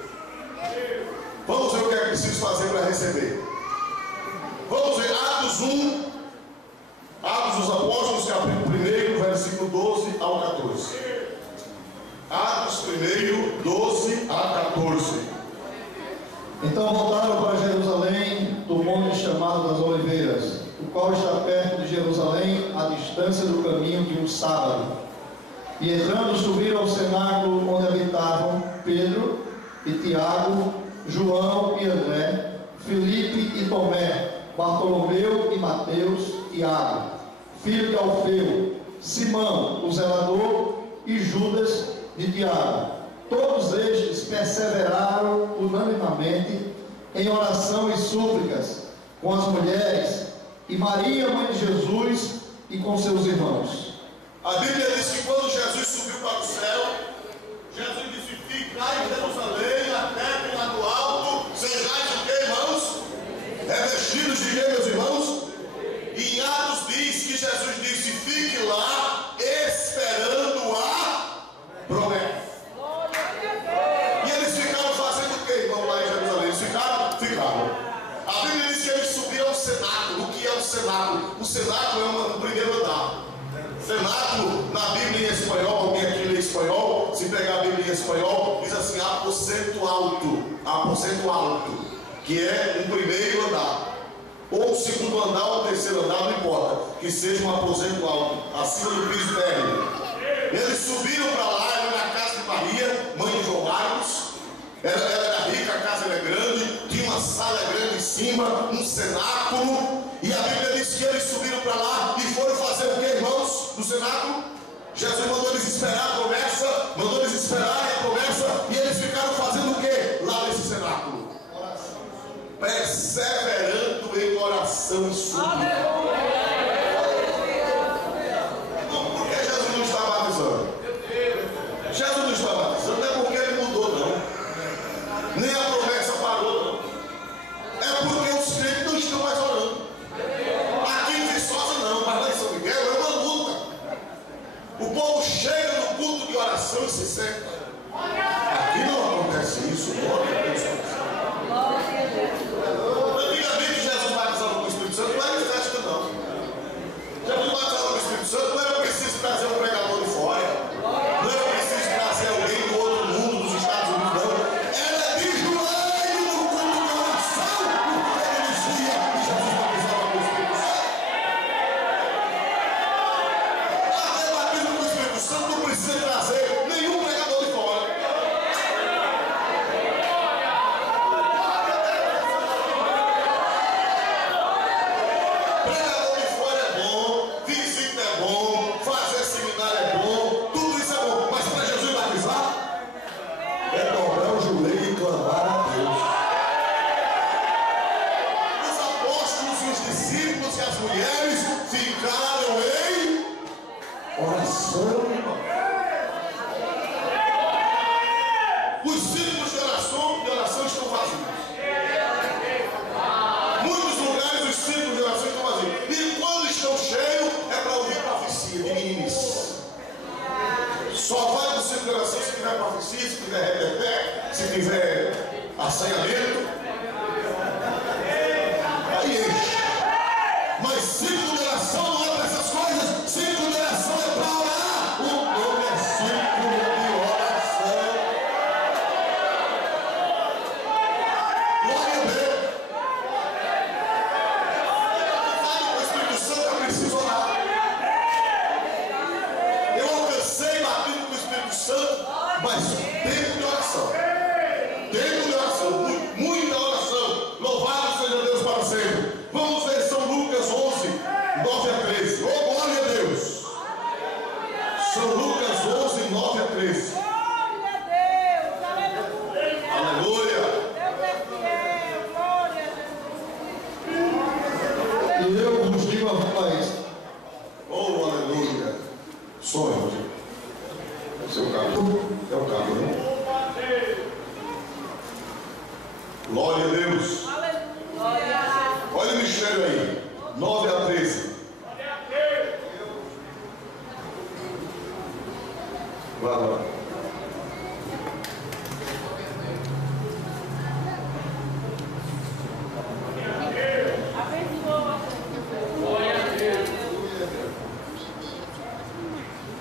Vamos ver o que é que preciso fazer para receber. Vamos ver Atos 1, Atos dos Apóstolos, capítulo 1, versículo 12 ao 14. Atos 1, 12 a 14. Então voltaram para Jerusalém, do monte chamado das Oliveiras, o qual está perto de Jerusalém, à distância do caminho de um sábado. E entrando, subiram ao cenáculo onde habitavam Pedro e Tiago, João e André, Filipe e Tomé, Bartolomeu e Mateus, Tiago, filho de Alfeu, Simão, o zelador, e Judas de Tiago. Todos estes perseveraram unanimemente em oração e súplicas com as mulheres e Maria, mãe de Jesus, e com seus irmãos. A Bíblia diz que quando Jesus subiu para o céu, Jesus disse: ficai em Jerusalém até que lá do alto sejais o que, irmãos? Revestidos de quê, meus irmãos? E em Atos diz que Jesus disse: fique lá esperando a promessa. E eles ficaram fazendo o que, irmão, lá em Jerusalém? Eles ficaram. A Bíblia diz que eles subiram ao cenáculo. O que é o cenáculo? O cenáculo é um primeiro andar. Cenáculo, na Bíblia em espanhol, alguém aqui lê espanhol, se pegar a Bíblia em espanhol, diz assim: aposento alto, que é um primeiro andar, ou um segundo andar, ou um terceiro andar, não importa, que seja um aposento alto, acima do piso térreo. Eles subiram para lá, era na casa de Maria, mãe de João Marcos. Ela era rica, a casa era grande, tinha uma sala grande em cima, um cenáculo. E a Bíblia diz que eles subiram para lá e foram fazer o que, irmãos, no cenáculo? Jesus mandou eles esperar a promessa, mandou eles esperarem a promessa, e eles ficaram fazendo o que lá nesse cenáculo? Oração. Perseverando em oração e súplica. Por que Jesus não está batizando? Jesus não está batizando, não é porque ele mudou, não. Nem a promessa parou, não. É porque os crentes não estão mais orando. Aqui em Viçosa não, mas lá em São Miguel é uma luta. O povo chega no culto de oração e se senta. Aqui não acontece isso, glória a Deus. Antigamente Jesus batizava com o Espírito Santo, não era festa não. Jesus batizava com o Espírito Santo, não era preciso trazer um pregador de fora, não era preciso trazer alguém do outro mundo, dos Estados Unidos, não. Era de joelho no culto de oração, porque ele dizia que Jesus batizava com o Espírito Santo. Para ter batismo com o Espírito Santo não precisa trazer nenhum pregador de fora. Pregador de fora é bom, visita é bom, fazer seminário é bom, tudo isso é bom, mas para Jesus batizar é dobrar o joelho e clamar a Deus. Os apóstolos e os discípulos e as mulheres ficaram em oração, irmão. Os círculos de oração estão vazios. Muitos lugares os círculos de oração estão vazios. E quando estão cheios, é para ouvir profecia de meninice. Só vai no círculo de oração se tiver profecia, se tiver repeté, se tiver assanhamento. Aí enche. Mas círculo de oração não é para essas coisas. Círculo de oração é para orar. O nome é círculo Glória a Deus. Olha o mistério aí. 9 a 13. Vai lá.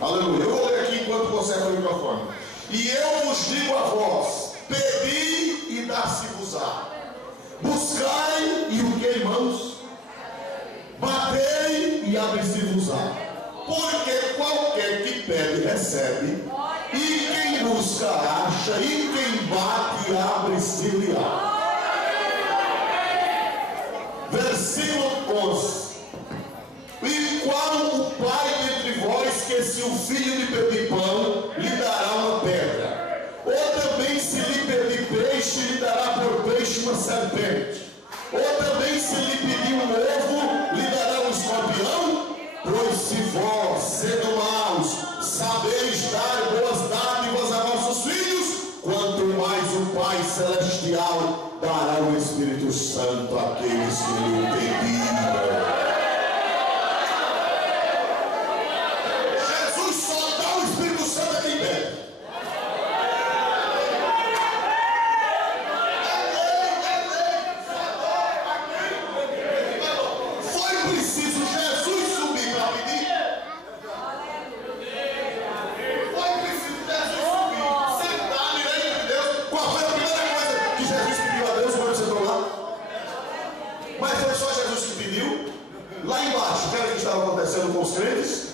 Aleluia. Eu vou ler aqui enquanto conserva o microfone. E eu vos digo a vós: pedi e dar-se-vos-á. Buscai e o que, irmãos? Batei e abre-se-vos-á. Porque qualquer que pede, recebe. E quem busca, acha. E quem bate, abre-se-lhe-á. Versículo 11. E qual o pai dentre vós que, se o filho lhe pedir pão, lhe dará uma pedra? Ou também, se lhe pedir peixe, lhe dará por peixe uma serpente? Ou também, se lhe pedir um ovo, lhe dará um escorpião? Pois se vós, sendo maus, sabeis dar boas dádivas a vossos filhos, quanto mais o Pai Celestial dará o Espírito Santo àqueles que lhe pedirem. Lá embaixo, o que era que estava acontecendo com os crentes?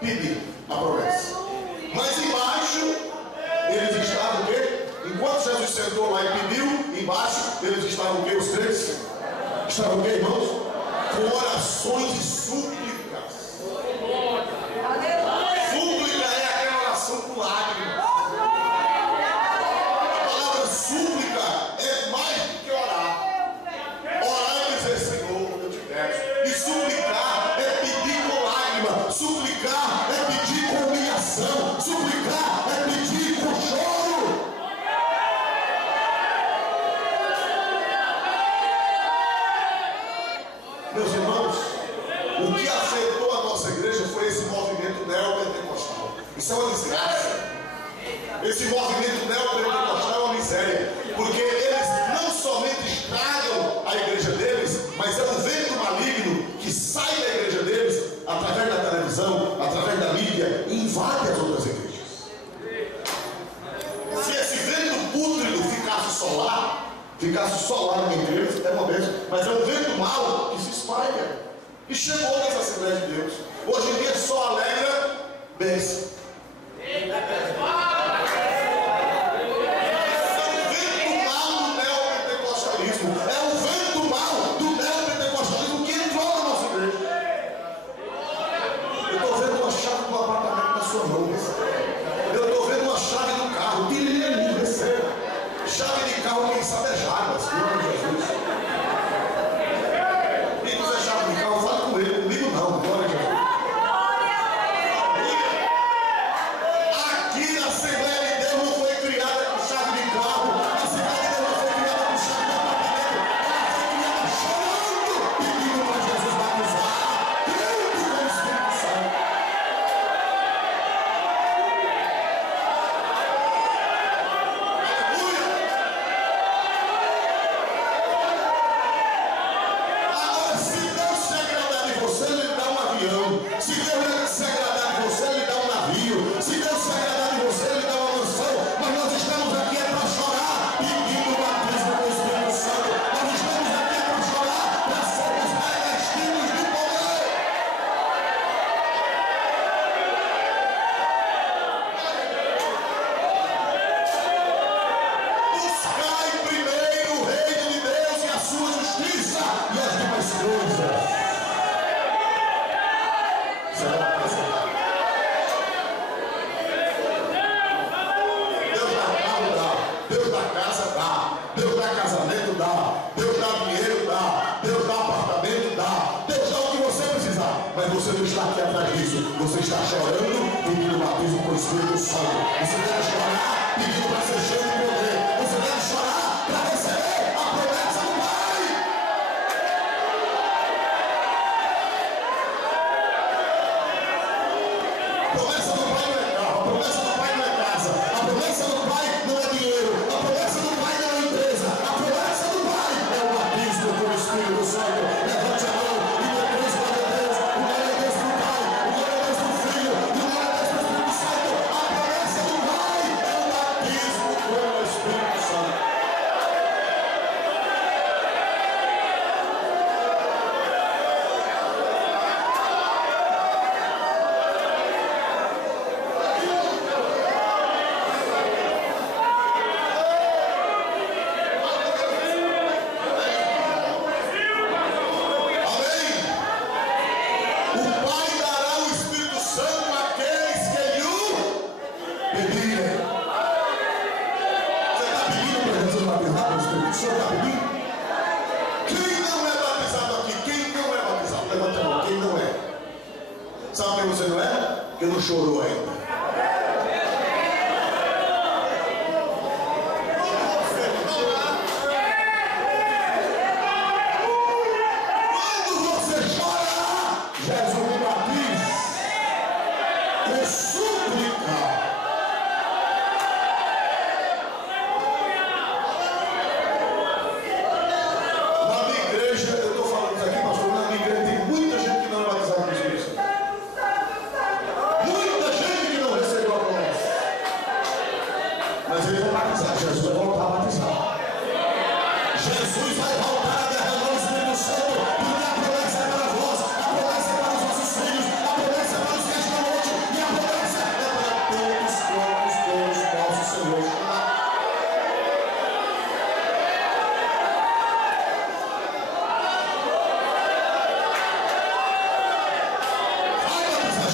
Pedir a promessa. Mas embaixo eles estavam o quê? Enquanto Jesus sentou lá e pediu, embaixo eles estavam o quê? Os crentes? Estavam o quê, irmãos? Com orações e súplicas. Súplica é aquela oração com lágrimas. A palavra súplica é mais do que orar. Orar é dizer: Senhor, eu te peço. E suplicar é pedir com lágrima. Suplicar é pedir com humilhação. Suplicar é pedir com choro. Meus irmãos, o que afetou a nossa igreja foi esse movimento neopentecostal. Isso é uma desgraça. Esse movimento neopentecostal é uma miséria. Porque eles não somente estragam a igreja deles, mas é um vento maligno que sai da igreja deles, através da televisão, através da mídia, e invade as outras igrejas. Se esse vento pútrido ficasse só lá na igreja, é uma bênção, mas é um vento mau que se espalha. E chegou nas Assembleias de Deus. Hoje em dia só alegra bênção. Eu estou vendo uma chave do carro, receba. Chave de carro, quem sabe é Jaguas, filho de Jesus. Quem quiser chave de carro, fala com ele, comigo não, glória a Jesus. que não chorou ainda. Quando você chora, Jesus me batiza com súplica. Na minha igreja, eu estou falando isso aqui, pastor, na minha igreja tem muita gente que não é batizada com o Espírito Santo. Muita gente que não recebeu a promessa. Mas ele vai batizar, Jesus vai voltar a batizar. Jesus vai voltar a derramar o Espírito Santo, porque a promessa é para vós, a promessa é para os vossos filhos, a promessa é para os que estão longe, e a promessa é para todos quantos nosso Senhor chamar.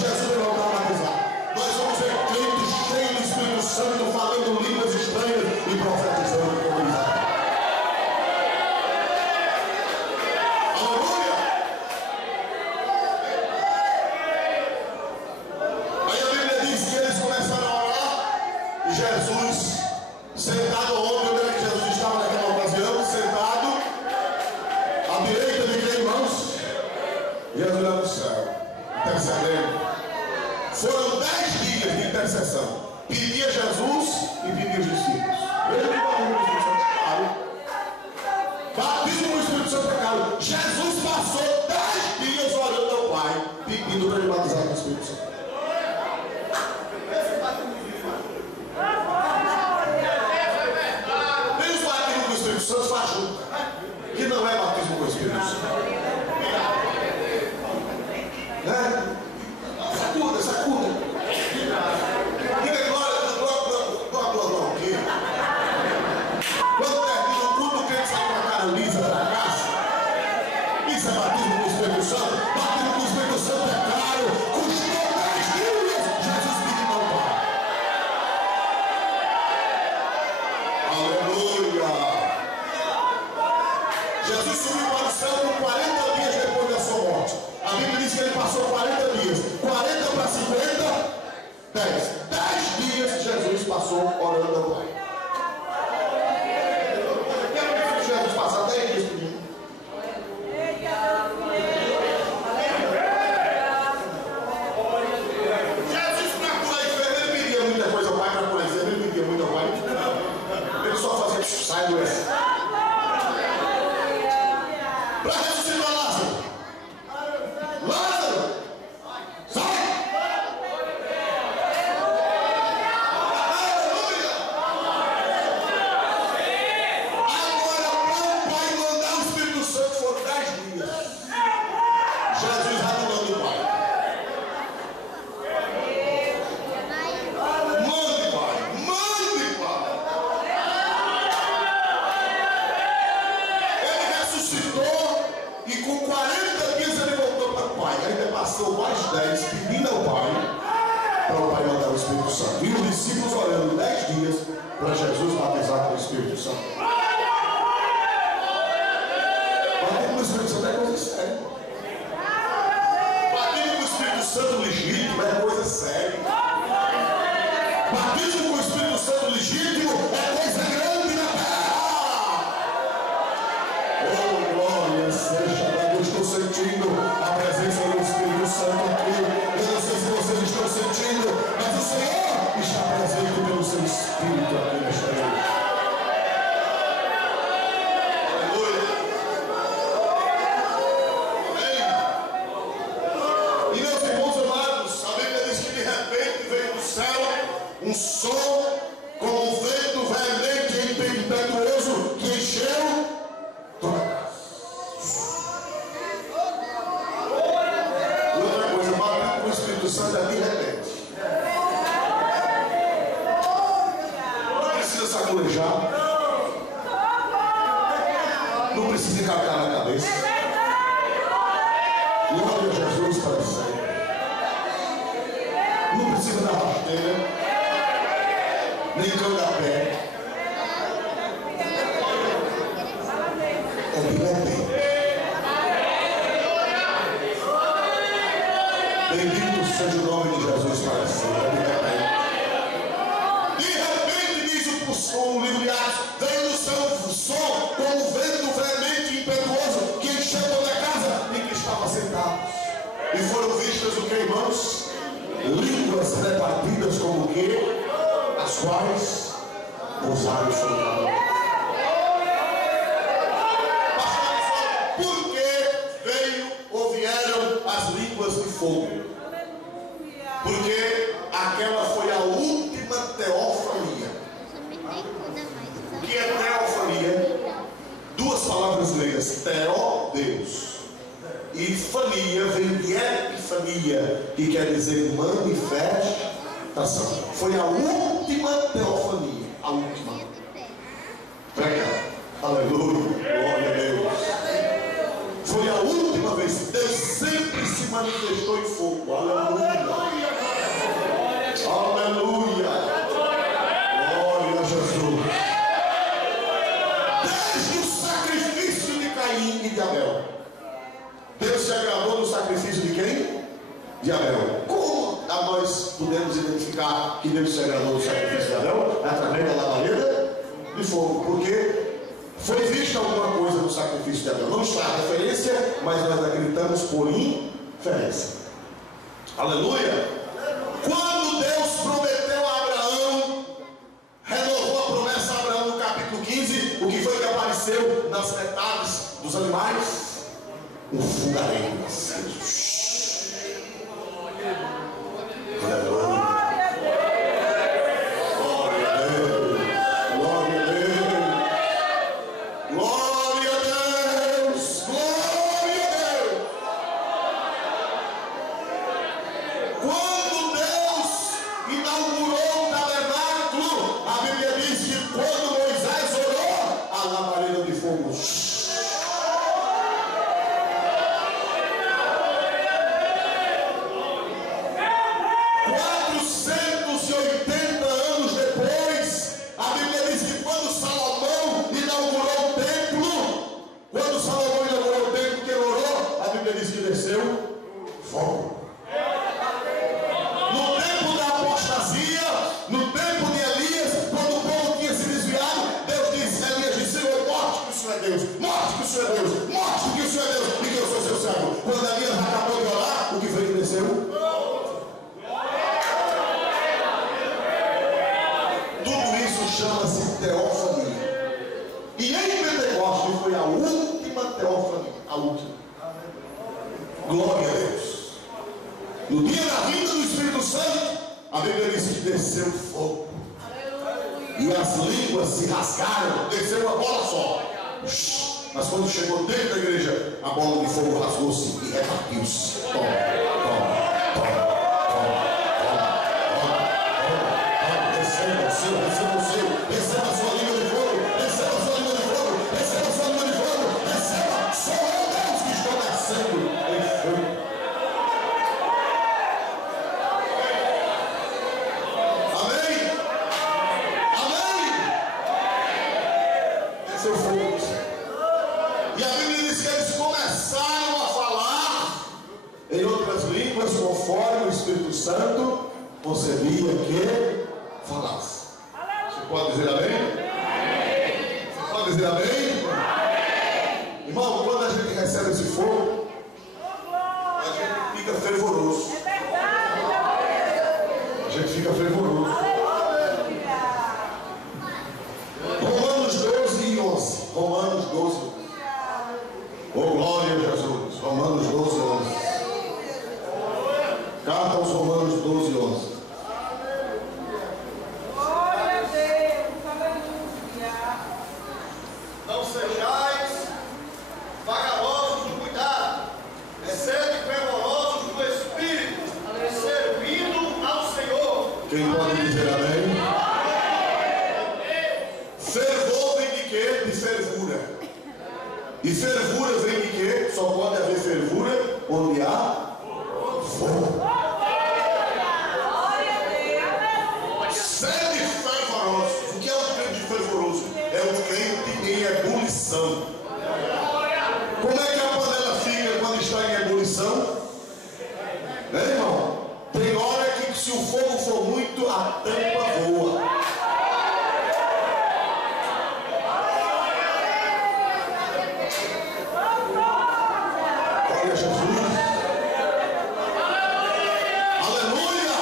Jesus vai voltar a batizar. Nós vamos ver crentes cheios do Espírito Santo, falando línguas estranhas e profetizando como Isaac. Aleluia! Aí a Bíblia diz que eles começaram a orar e Jesus, sentado onde era que Jesus estava naquela ocasião, sentado à direita de quem, irmãos? Jesus olhando no céu, intercedendo. Foram 10 dias de intercessão. Pedia Jesus e pedia os discípulos. Veja que o batismo do Espírito Santo é caro. Batismo do Espírito Santo é caro. Jesus passou 10 dias orando ao Pai, pedindo para ele batizar com o Espírito Santo. Tem os batismos do Espírito Santo fajuta, que não é batismo com o Espírito Santo. Né? Sacuda. Diga glória, não. Quando termina o culto, quem sai com a cara lisa para casa? Isso é batismo com o Espírito Santo. Batismo com o Espírito Santo é caro. Custou 10 dias. Jesus pediu ao Pai. Aleluia. Jesus subiu para o céu por 40 dias depois da sua morte. A Bíblia diz que ele passou 40 dias. 40 para 50, 10. 10 dias Jesus passou orando ao Pai. Jesus passar 10 dias pedindo. Jesus para curar enfermo, ele pedia muita coisa ao Pai, para curar enfermo, ele pedia muito ao Pai. Ele só fazia, sai do essa. Para ressuscitar Lázaro. Lázaro! Sai! Aleluia! Agora, para o Pai mandar o Espírito Santo, foram 10 dias. Jesus radulando o Pai. Mande, Pai! Mande, Pai! Ele ressuscitou e com 40 dias ele voltou para o Pai. Ainda passou mais 10 pedindo ao Pai para o Pai mandar o Espírito Santo. E os discípulos orando 10 dias para Jesus batizar com o Espírito Santo. Batismo com o Espírito Santo é coisa séria. Batismo com o Espírito Santo legítimo é coisa séria. Batismo com o Espírito Santo legítimo é coisa grande na terra. Oh, glória seja. Eu estou sentindo a presença do Espírito Santo aqui. Eu não sei se vocês estão sentindo, mas o Senhor está presente pelo seu Espírito aqui nesta noite. Aleluia. Amém. E meus irmãos amados, a Bíblia diz que de repente veio do céu um som como um vento veemente e impetuoso que encheu toda a casa. Outra coisa, bater com o Espírito Santo é de repente. Não precisa sacolejar. Não precisa encarcar na cabeça. Glória a Jesus para sempre. Não precisa da rasteira, nem canga-pé. É de repente. Bendito seja o nome de Jesus línguas repartidas como que? As quais pousaram sobre cada um. Por que veio ou vieram as línguas de fogo? Porque aquela foi a última teofania. O que é teofania? Duas palavras gregas: teo, Deus, e fania vem de epifania, que quer dizer manifestação. Foi a última teofania, a última. Prega, aleluia, glória a Deus. Foi a última vez. Deus sempre se manifestou em fogo. Aleluia. Aleluia. Glória a Jesus. Desde o sacrifício de Caim e de Abel, Deus se agradou no sacrifício de quem? De Abel. Como nós podemos identificar que Deus se agradou no sacrifício de Abel? Através da labareda de fogo. Porque foi vista alguma coisa no sacrifício de Abel. Não está a referência, mas nós acreditamos por inferência. Aleluia. Quando Deus prometeu a Abraão, renovou a promessa a Abraão no capítulo 15, o que foi que apareceu nas metades dos animais? Um fogareiro. Aleluia. Glória a Deus. No dia da vinda do Espírito Santo, a Bíblia diz que desceu fogo. E as línguas se rasgaram, desceu uma bola só. Mas quando chegou dentro da igreja, a bola de fogo rasgou-se e repartiu-se. Toma, toma, toma, toma, toma, toma. Receba o seu, receba o seu, receba a sua língua de fogo, receba a sua língua de fogo, receba a sua língua de fogo, receba, sou eu Deus que estou nascendo. Conforme o Espírito Santo concebia que falasse. Você pode dizer amém? Você pode dizer amém? Irmão, quando a gente recebe esse fogo, a gente fica fervoroso. A gente fica fervoroso. Romanos 12 e 11. Romanos 12. Oh, glória a Jesus. Romanos 12 e 11. Carta aos Romanos 12 e 11. Glória a Deus, aleluia. Não sejais vagarosos do cuidado, sede fervorosos do Espírito, servindo ao Senhor. Quem pode dizer amém? Fervor vem de quê? De fervura. E fervura vem de quê? Só pode haver fervura onde há fogo. Sede fervorosos. O que é um crente fervoroso? É um crente em ebulição. Como é que a panela fica quando está em ebulição? Né, irmão? Tem hora que se o fogo for muito, a tampa voa. Glória a Jesus. Aleluia.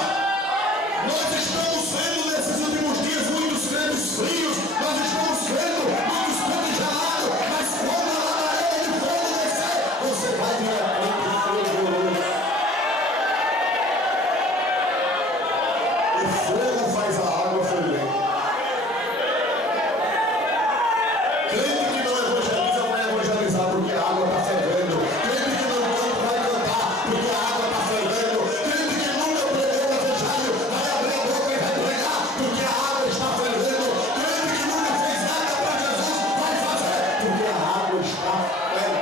Nós estamos vendo nesses últimos dias muitos crentes frios, nós estamos vendo muitos crentes gelados, mas quando a labareda de fogo descer, você vai virar crente fervoroso. O fogo faz a água ferver. Crente que não evangeliza vai evangelizar porque a água está fervendo. Crente que não canta vai cantar porque a água está fervendo. Crente que nunca pregou o evangelho vai abrir a boca e vai pregar porque a água está fervendo. Crente que nunca fez nada para Jesus vai fazer porque a água está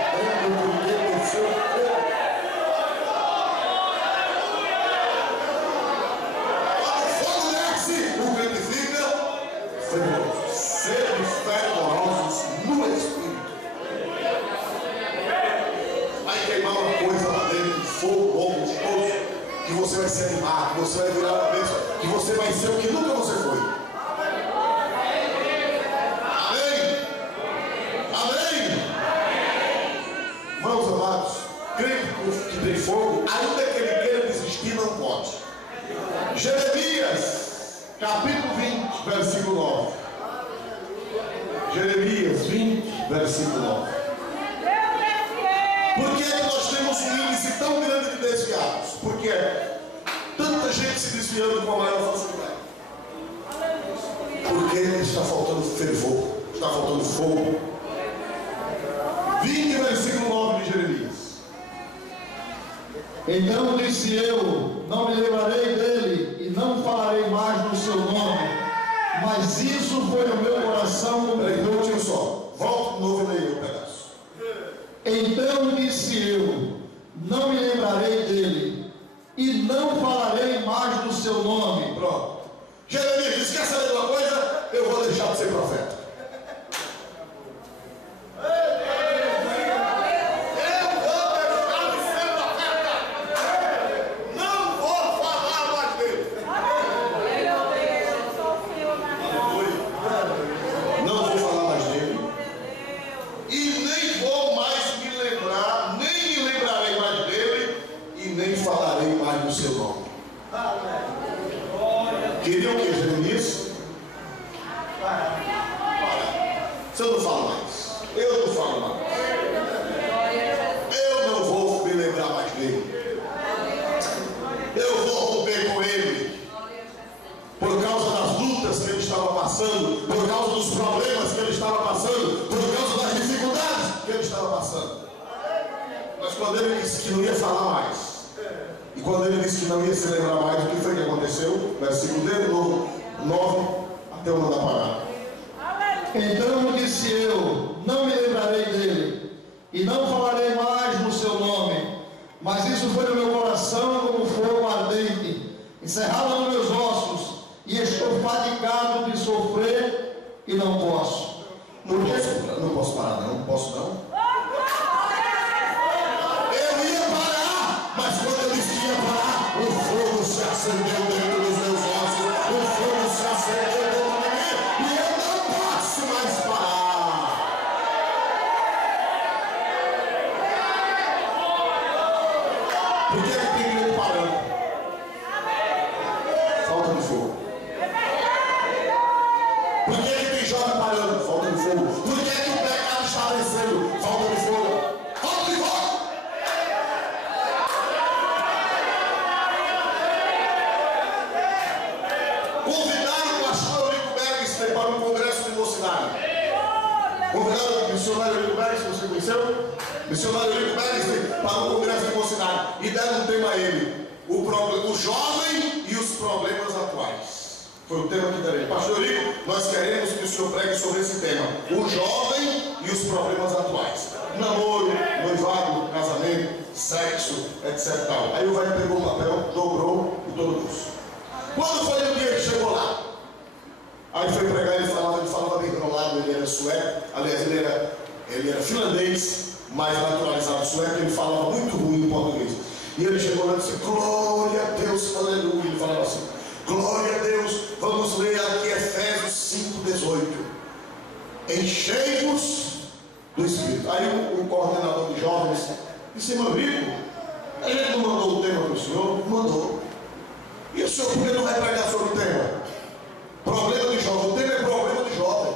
fervendo, porque desceu fogo. Quando o fogo desce, o crente fica fervoroso. Sede fervorosos no Espírito. Vai queimar uma coisa lá dentro, de fogo bom, gostoso, que você vai se animar, que você vai virar uma bênção, que você vai ser o que nunca você foi. Amém? Amém? Irmãos amados, crente que tem fogo, ainda que ele queira desistir, não pode. Jeremias, capítulo 20, versículo 9. Jeremias 20, versículo 9. Por que nós temos um índice tão grande de desviados? Porque tanta gente se desviando com a maior facilidade. Porque está faltando fervor, está faltando fogo. 20, versículo 9 de Jeremias. Então disse eu, não me lembrarei dele e não falarei mais no seu nome, mas isso foi o meu coração como Peraí, um tio só. Volta de novo e leia o pedaço. Então disse eu, não me lembrarei dele e não falarei mais do seu nome. Pronto. Jeremias disse: quer saber de uma coisa? Eu vou deixar de ser profeta. Queria o que, Jeremias? Você não fala mais. Eu não falo mais. Eu não vou me lembrar mais dele. Eu vou romper com ele. Por causa das lutas que ele estava passando, por causa dos problemas que ele estava passando, por causa das dificuldades que ele estava passando. Mas quando ele disse que não ia falar mais, e quando ele disse que não ia se lembrar mais, o que foi que aconteceu? Versículo dele, 9, até o mandar parar. Então disse eu, não me lembrarei dele, e não falarei mais no seu nome, mas isso foi no meu coração como fogo ardente, encerrado nos meus ossos, e estou fatigado de sofrer e não posso. Não posso parar, não posso não. Mas quando eu disse que ia parar, o fogo se acendeu dentro dos meus ossos, o fogo se acendeu dentro de mim, e eu não posso mais parar. Por que tem crente parando? Falta de fogo. Por que tem jovem parando? Falta de fogo. Por que o pecado está vencendo? Falta de fogo. Falta de fogo. Convidaram o pastor Eurico Bergster para um congresso de mocidade. Convidaram o missionário Eurico Bergster, você conheceu? Missionário Eurico Bergster para um congresso de mocidade. E deram um tema a ele: o jovem e os problemas atuais. Foi o tema que deram a ele. Pastor Eurico, nós queremos que o senhor pregue sobre esse tema: o jovem e os problemas atuais. Namoro, noivado, casamento, sexo, etc. Tal. Aí o velho pegou o papel, dobrou e todo o curso. Quando foi o dia que chegou lá? Aí foi pregar, ele falava bem enrolado, ele era sueco, aliás, ele era finlandês, mais naturalizado sueco, ele falava muito ruim em português. E ele chegou lá e disse: glória a Deus, aleluia. Ele falava assim: glória a Deus, vamos ler aqui Efésios 5:18. Enchei-vos do Espírito. Aí o coordenador de jovens disse: meu amigo, a gente não mandou o tema para o senhor? Mandou. E o senhor por que não vai pregar sobre o tema? Problema de jovem. O tema é problema de jovem.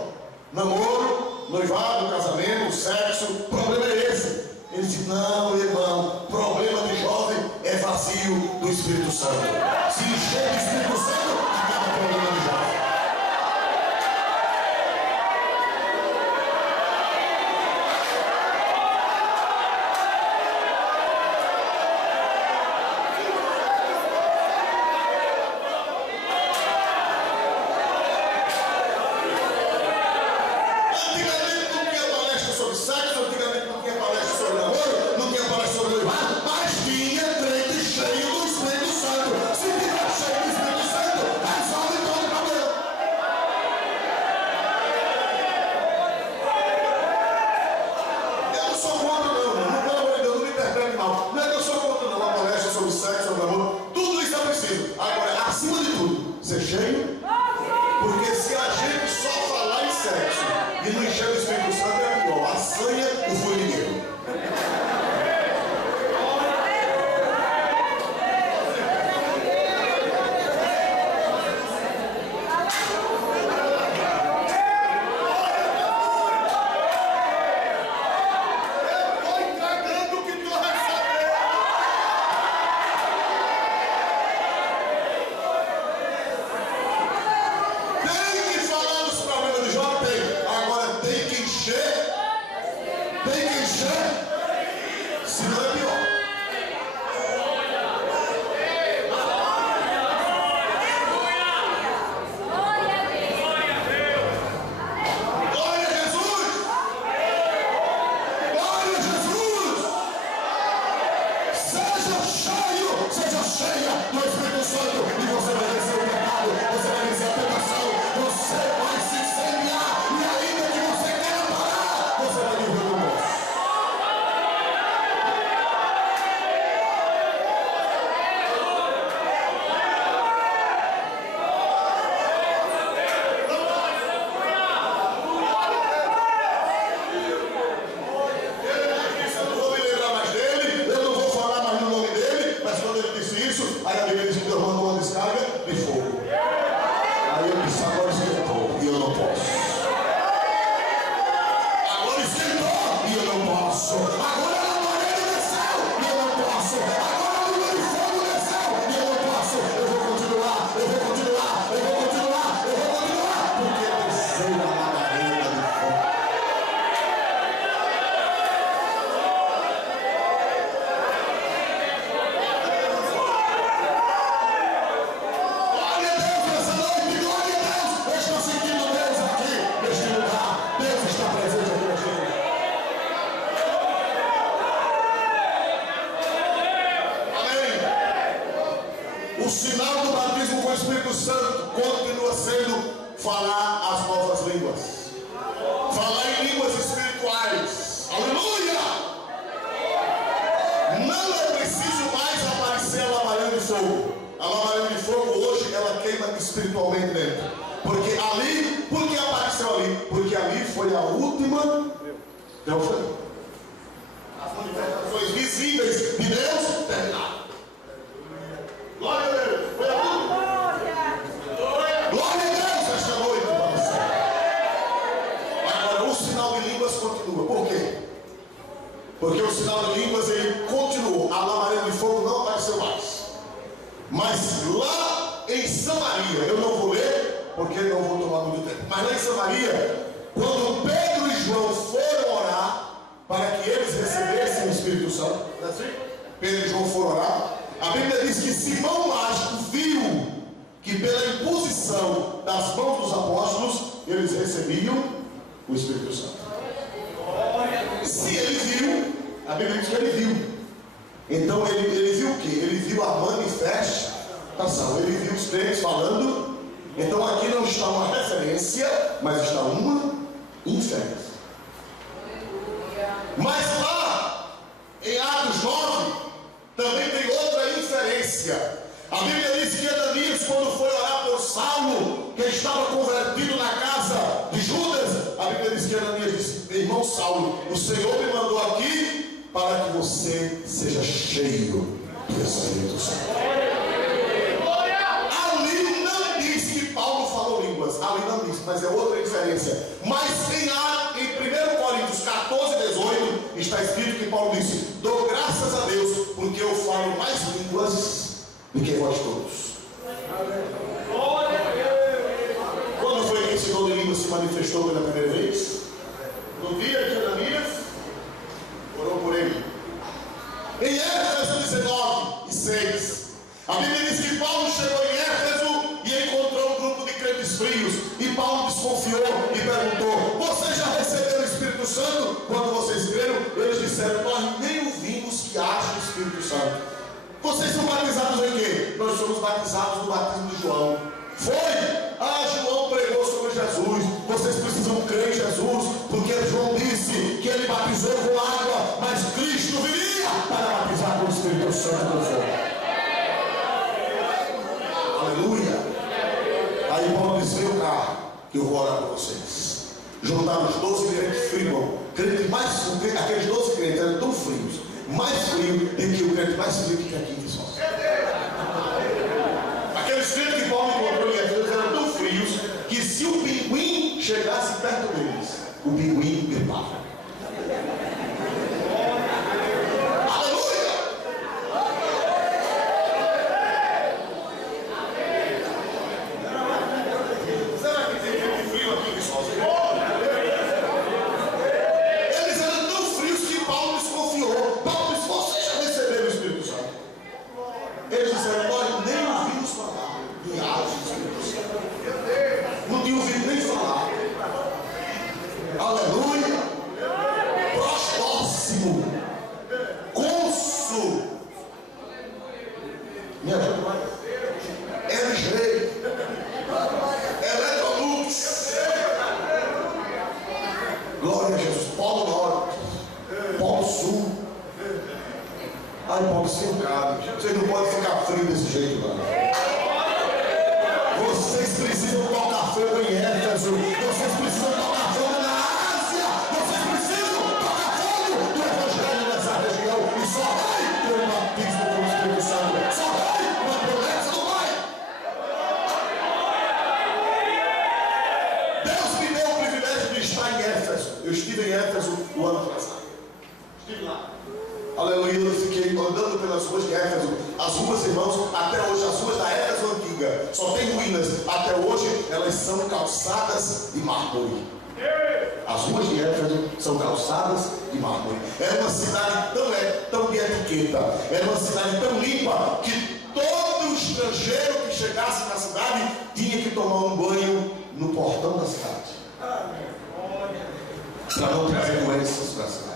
Namoro, noivado, casamento, sexo. O problema é esse. Ele disse, não, irmão, problema de jovem é vazio do Espírito Santo. Se encher do Espírito Santo, acaba o problema de jovem. Seja cheio do Espírito Santo. mas é outra diferença. Mas em 1 Coríntios 14, 18, está escrito que Paulo disse: dou graças a Deus, porque eu falo mais línguas do que vós todos. Quando foi que esse dom de língua se manifestou pela primeira vez? No dia de Ananias, orou por ele. Em Éfeso 19 e 6, a Bíblia diz que Paulo chegou em Éfeso e encontrou um grupo de crentes frios. E Paulo desconfiou e perguntou: vocês já receberam o Espírito Santo? Quando vocês creram, eles disseram: nós nem ouvimos que haja o Espírito Santo. Vocês são batizados em quê? Nós somos batizados no batismo de João. Foi! João pregou sobre Jesus. Vocês precisam crer em Jesus, porque João disse que ele batizou com água, mas Cristo viria para batizar com o Espírito Santo do fogo. Aleluia! Aí Paulo disse: vem cá, que eu vou orar por vocês. Juntaram os 12 crentes frios. Aqueles 12 crentes eram tão frios, mais frio do que o crente mais frio que tem aqui em Viçosa. Aqueles crentes que Paulo encontrou em Éfeso eram tão frios que se o pinguim chegasse perto deles, o pinguim gripava. Aleluia! Será que tem gente frio aqui em Viçosa? Eles eram tão frios que Paulo desconfiou. Paulo disse: vocês já receberam o Espírito Santo? Eles disseram: nós nem ouvimos falar de água do Espírito Santo. Não tinha ouvido nem falar. Aleluia! Próximo, cônsul, me ajuda mais. LG, Eletrolux, glória a Jesus. Paulo Norte, Paulo Sul. Ai, Paulo, sem cara, vocês não podem ficar frio desse jeito lá. Vocês precisam tocar fogo em Éfeso. Vocês precisam tocar fogo na Ásia. Vocês precisam tocar fogo do Evangelho nessa região. E só vai ter um batismo com o Espírito Santo. Só vai uma promessa do Pai. Deus me deu o privilégio de estar em Éfeso. Eu estive em Éfeso o ano passado. Estive lá. Aleluia, eu fiquei andando pelas ruas de Éfeso. As ruas, irmãos, até hoje, as ruas da Éfeso antiga, só tem ruínas. Até hoje, elas são calçadas de mármore. As ruas de Éfeso são calçadas de mármore. Era uma cidade tão de etiqueta. Era uma cidade tão limpa que todo estrangeiro que chegasse na cidade tinha que tomar um banho no portão da cidade, para não trazer doenças para a cidade.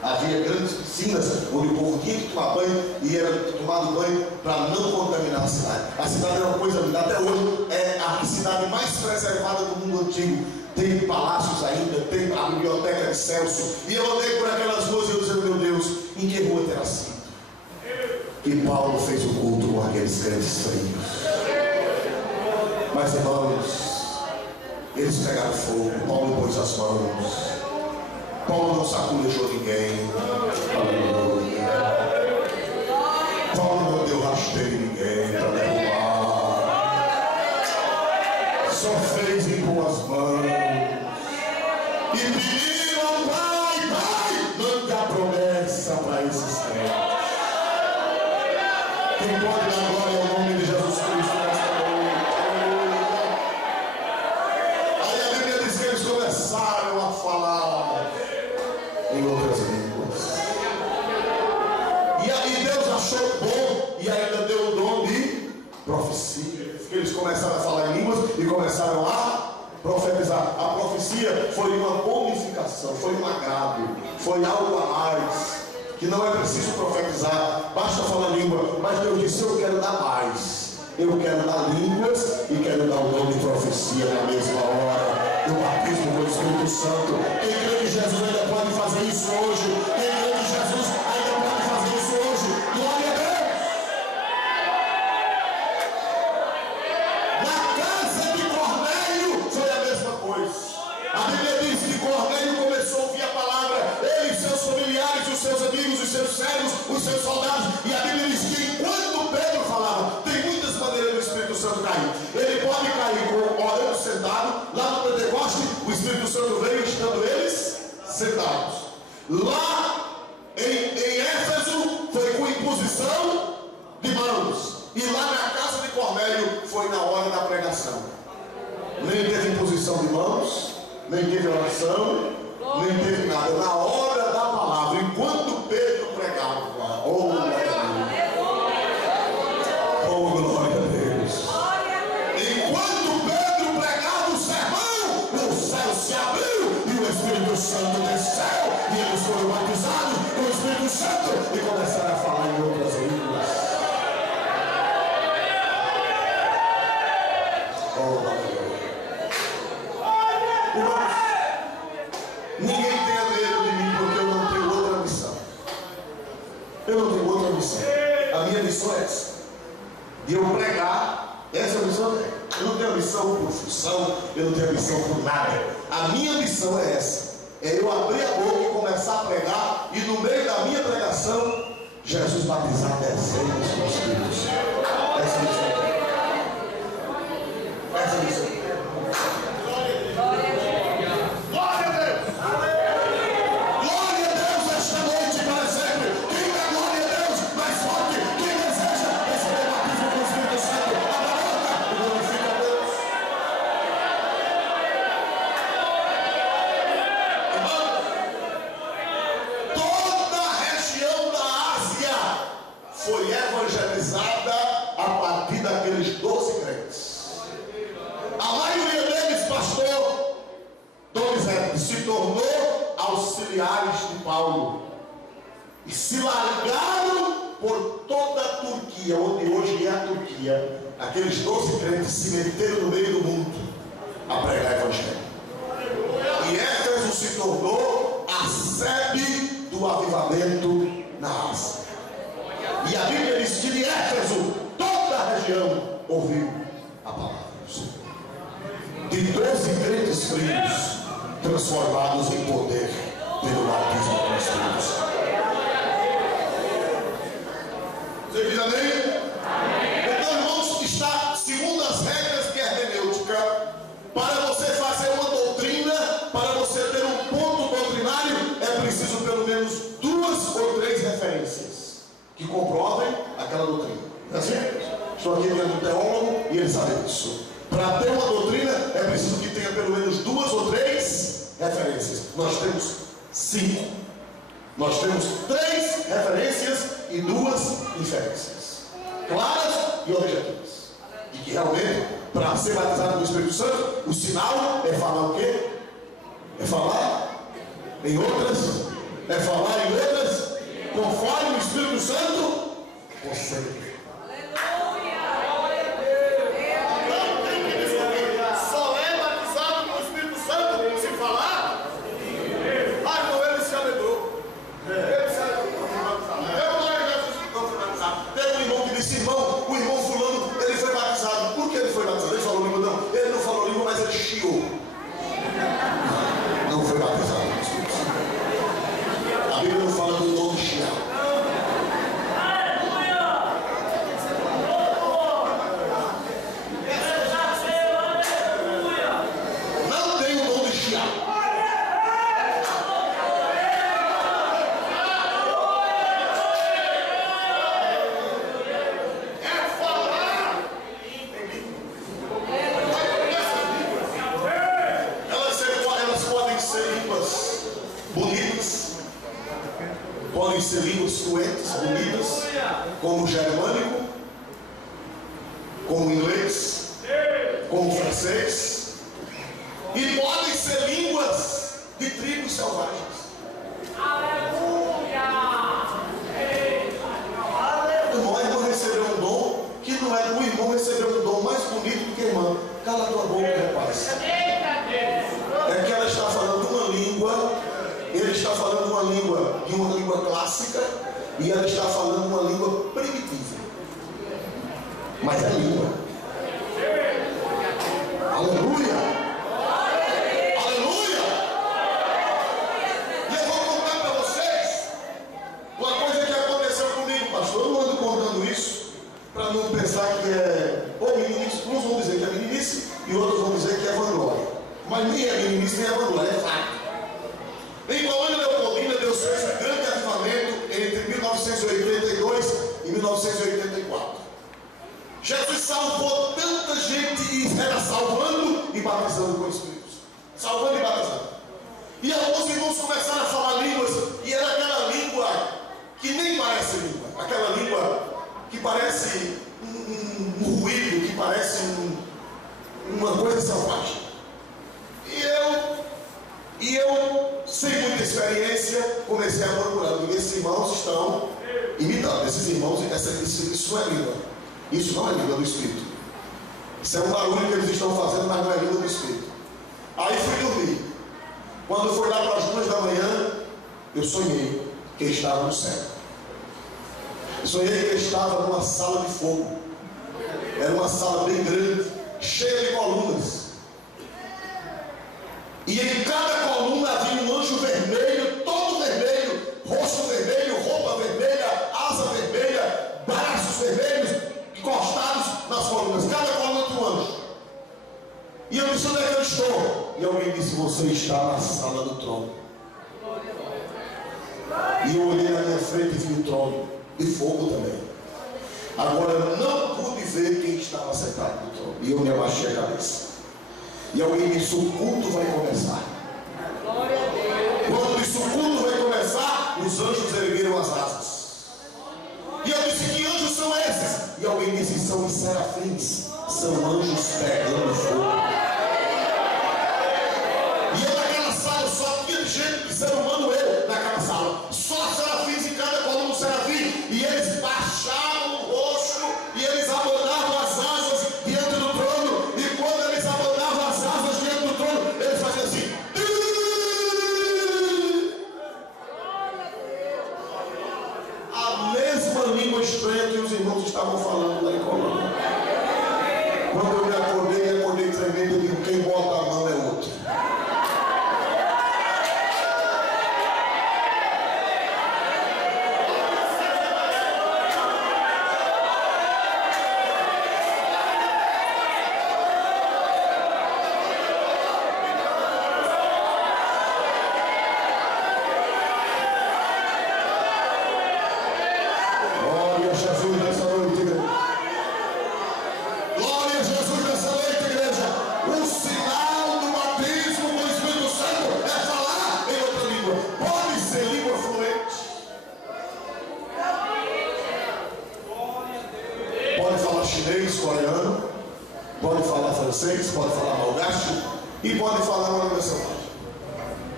Havia grandes piscinas onde o povo tinha que tomar banho e era tomado banho para não contaminar a cidade. A cidade era uma coisa linda. Até hoje é a cidade mais preservada do mundo antigo. Tem palácios ainda, tem a biblioteca de Celso. E eu andei por aquelas ruas e eu disse: meu Deus, em que rua terá sido? E Paulo fez o culto com aqueles crentes frios. Mas, irmãos, eles pegaram fogo. Paulo pôs as mãos. Paulo não sacudejou ninguém. Aleluia. Paulo não deu rasteiro em ninguém para derrubar. Só fez impor as mãos e pediu ao Pai: Pai, manda a promessa para esses crentes. Quem pode dar glória ao nome de Jesus Cristo nesta noite? Aí a Bíblia diz que eles começaram a falar em outras línguas. E aí Deus achou bom e ainda deu o dom de profecia. Eles começaram a falar em línguas e começaram a profetizar. A profecia foi uma bonificação, foi um agrado, foi algo a mais. Que não é preciso profetizar, basta falar língua. Mas Deus disse: eu quero dar mais. Eu quero dar línguas e quero dar o dom de profecia na mesma hora. O batismo com o Espírito Santo. Quem crê que Jesus ainda pode fazer isso hoje? Quem crê que Jesus ainda pode fazer isso hoje? Glória a Deus! Na casa de Cornélio foi a mesma coisa. A Bíblia diz que Cornélio começou a ouvir a palavra. Ele, seus familiares, os seus amigos, os seus servos, os seus soldados. E a Bíblia diz que enquanto Pedro falava, tem muitas maneiras do Espírito Santo cair. Ele pode cair orando sentado, lá no Espírito Santo veio estando eles sentados. Lá em Éfeso foi com imposição de mãos. E lá na casa de Cornélio foi na hora da pregação. Nem teve imposição de mãos, nem teve oração, nem teve nada. Na hora da palavra, enquanto Pedro pregava, oh glória a Deus, oh glória a Deus. Enquanto Pedro pregava o sermão, o céu se abriu e o Espírito Santo desceu e eles foram batizados com o Espírito Santo e começaram a falar em outras línguas. Oh glória a Deus. Ninguém tenha medo de mim, porque eu não tenho outra missão. Eu não tenho outra missão. A minha missão é essa. De eu pregar, essa é a missão. Eu não tenho a missão por função, eu não tenho a missão por nada. A minha missão é essa. É eu abrir a boca e começar a pregar, e no meio da minha pregação, Jesus batizar dezenas de Espíritos. Essa é a missão. Essa é a missão. Foi evangelizada a partir daqueles 12 crentes. A maioria deles, pastor Donizete, se tornou auxiliares de Paulo e se largaram por toda a Turquia, onde hoje é a Turquia. Aqueles 12 crentes se meteram no meio do mundo a pregar evangelho. E Éfeso se tornou a sede do avivamento na Ásia. E a Bíblia diz que de Éfeso toda a região ouviu a palavra do Senhor. De 12 crentes frios transformados em poder pelo batismo do Espírito Santo. Você diz amém? Então, irmãos, está segundo as regras de hermenêutica. Para você fazer uma doutrina, para você ter um ponto doutrinário, é preciso pelo menos 2 ou 3 referências que comprovem aquela doutrina. Não é assim? Estou aqui diante do teólogo e ele sabe disso. Para ter uma doutrina é preciso que tenha pelo menos 2 ou 3 referências. Nós temos 5. Nós temos 3 referências e 2 inferências claras e objetivas. E que realmente, para ser batizado no Espírito Santo, o sinal é falar o quê? É falar em outras? É falar em outras? Conforme o Espírito Santo consegue. Não tem que dizer, só é batizado com o Espírito Santo se falar. Ah, não, ele se alegrou. Ele se alegrou. Teve um irmão que disse: irmão, o irmão fulano, ele foi batizado. Por que ele foi batizado? Ele falou língua? Não, ele não falou língua, mas ele chiou. Não foi batizado no Espírito Santo. A Bíblia não fala do dom de chiar. Podem ser línguas fluentes, bonitas, como o germânico, como o inglês, como o francês, e podem ser línguas de tribos selvagens. O irmão recebeu um dom que não é. O irmão recebeu um dom mais bonito do que a irmã. Cala tua boca, rapaz. É que ela está falando uma língua. Ele está falando uma língua clássica, e ela está falando uma língua primitiva. Mas é língua. Aleluia! Aleluia! E eu vou contar para vocês uma coisa que aconteceu comigo, pastor. Eu não ando contando isso para não pensar que é ou meninice. Uns vão dizer que é meninice e outros vão dizer que é vanglória. Mas nem é meninice isso nem é vanglória, é fato. Em Colônia Leopoldina, Deus fez um grande avivamento entre 1982 e 1984. Jesus salvou tanta gente e era salvando e batizando com o Espírito Santo. Salvando e batizando. E alguns irmãos começaram a falar línguas, e era aquela língua que nem parece língua, aquela língua que parece um ruído, que parece uma coisa selvagem. E eu, sem muita experiência, comecei a murmurar. Esses irmãos estão imitando. Esses irmãos, isso não é língua. Isso não é língua do Espírito. Isso é um barulho que eles estão fazendo, mas não é língua do Espírito. Aí fui dormir. Quando foi lá para as 2 da manhã, eu sonhei que eu estava no céu. Sonhei que eu estava numa sala de fogo. Era uma sala bem grande, cheia de colunas. E em cada coluna havia um anjo vermelho, todo vermelho, rosto vermelho, roupa vermelha, asa vermelha, braços vermelhos, encostados nas colunas. Cada coluna tinha um anjo. E eu disse: onde é que eu estou? E alguém disse: você está na sala do trono. E eu olhei na minha frente e vi o trono, e fogo também. Agora eu não pude ver quem estava sentado no trono. E eu me abaixei a cabeça. E alguém disse: o culto vai começar. Quando disse: o culto vai começar, os anjos ergueram as asas. E eu disse: que anjos são esses? E alguém disse: são os serafins. São anjos pegando fogo. E eu naquela sala só tinha gente de ser humano, eu naquela sala. Só serafins em cada coluna, serafim. E eles baixavam o rosto e eles abandonavam as asas diante do trono. E quando eles abandonavam as asas diante do trono, eles faziam assim. A mesma língua estranha que os irmãos estavam falando lá em Colônia. Quando eu me acordei tremendo. Eu digo: quem bota a mão é outro. Coreano, pode falar francês, pode falar malgache e pode falar uma língua selvagem.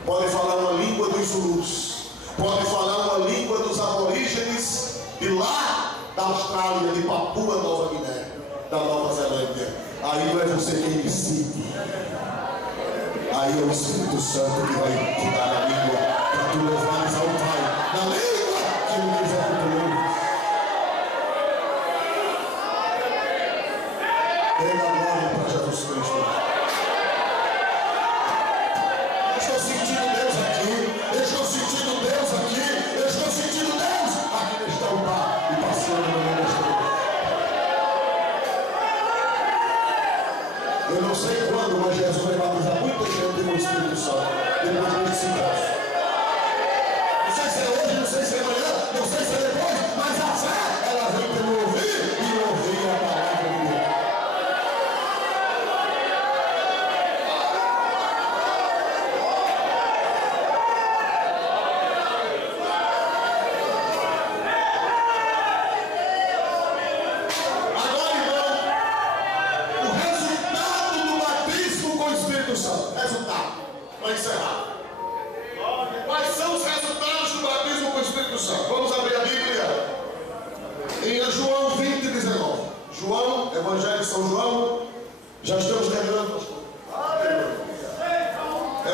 Pode falar uma língua dos zulus, pode falar uma língua dos aborígenes de lá da Austrália, de Papua Nova Guiné, da Nova Zelândia. Aí não é você quem decide. Aí é o Espírito Santo que vai te dar a língua para tu levares ao Pai, na língua que ele quiser que tu ouves. Dê a glória para Jesus Cristo. Eu estou sentindo Deus aqui. Eu estou sentindo Deus aqui. Eu estou sentindo Deus aqui neste altar e passeando no meio desta igreja. Eu não sei quando, mas Jesus vai batizar muita gente com o Espírito Santo depois desse caso. Não sei se é hoje, não sei se é amanhã, não sei se é depois, mas a fé, ela vem pelo ouvir e ouvir a palavra de Deus. Resultado, para encerrar. Quais são os resultados do batismo com o Espírito Santo? Vamos abrir a Bíblia em João 20, 19. João, Evangelho de São João. Já estamos terminando, pastor.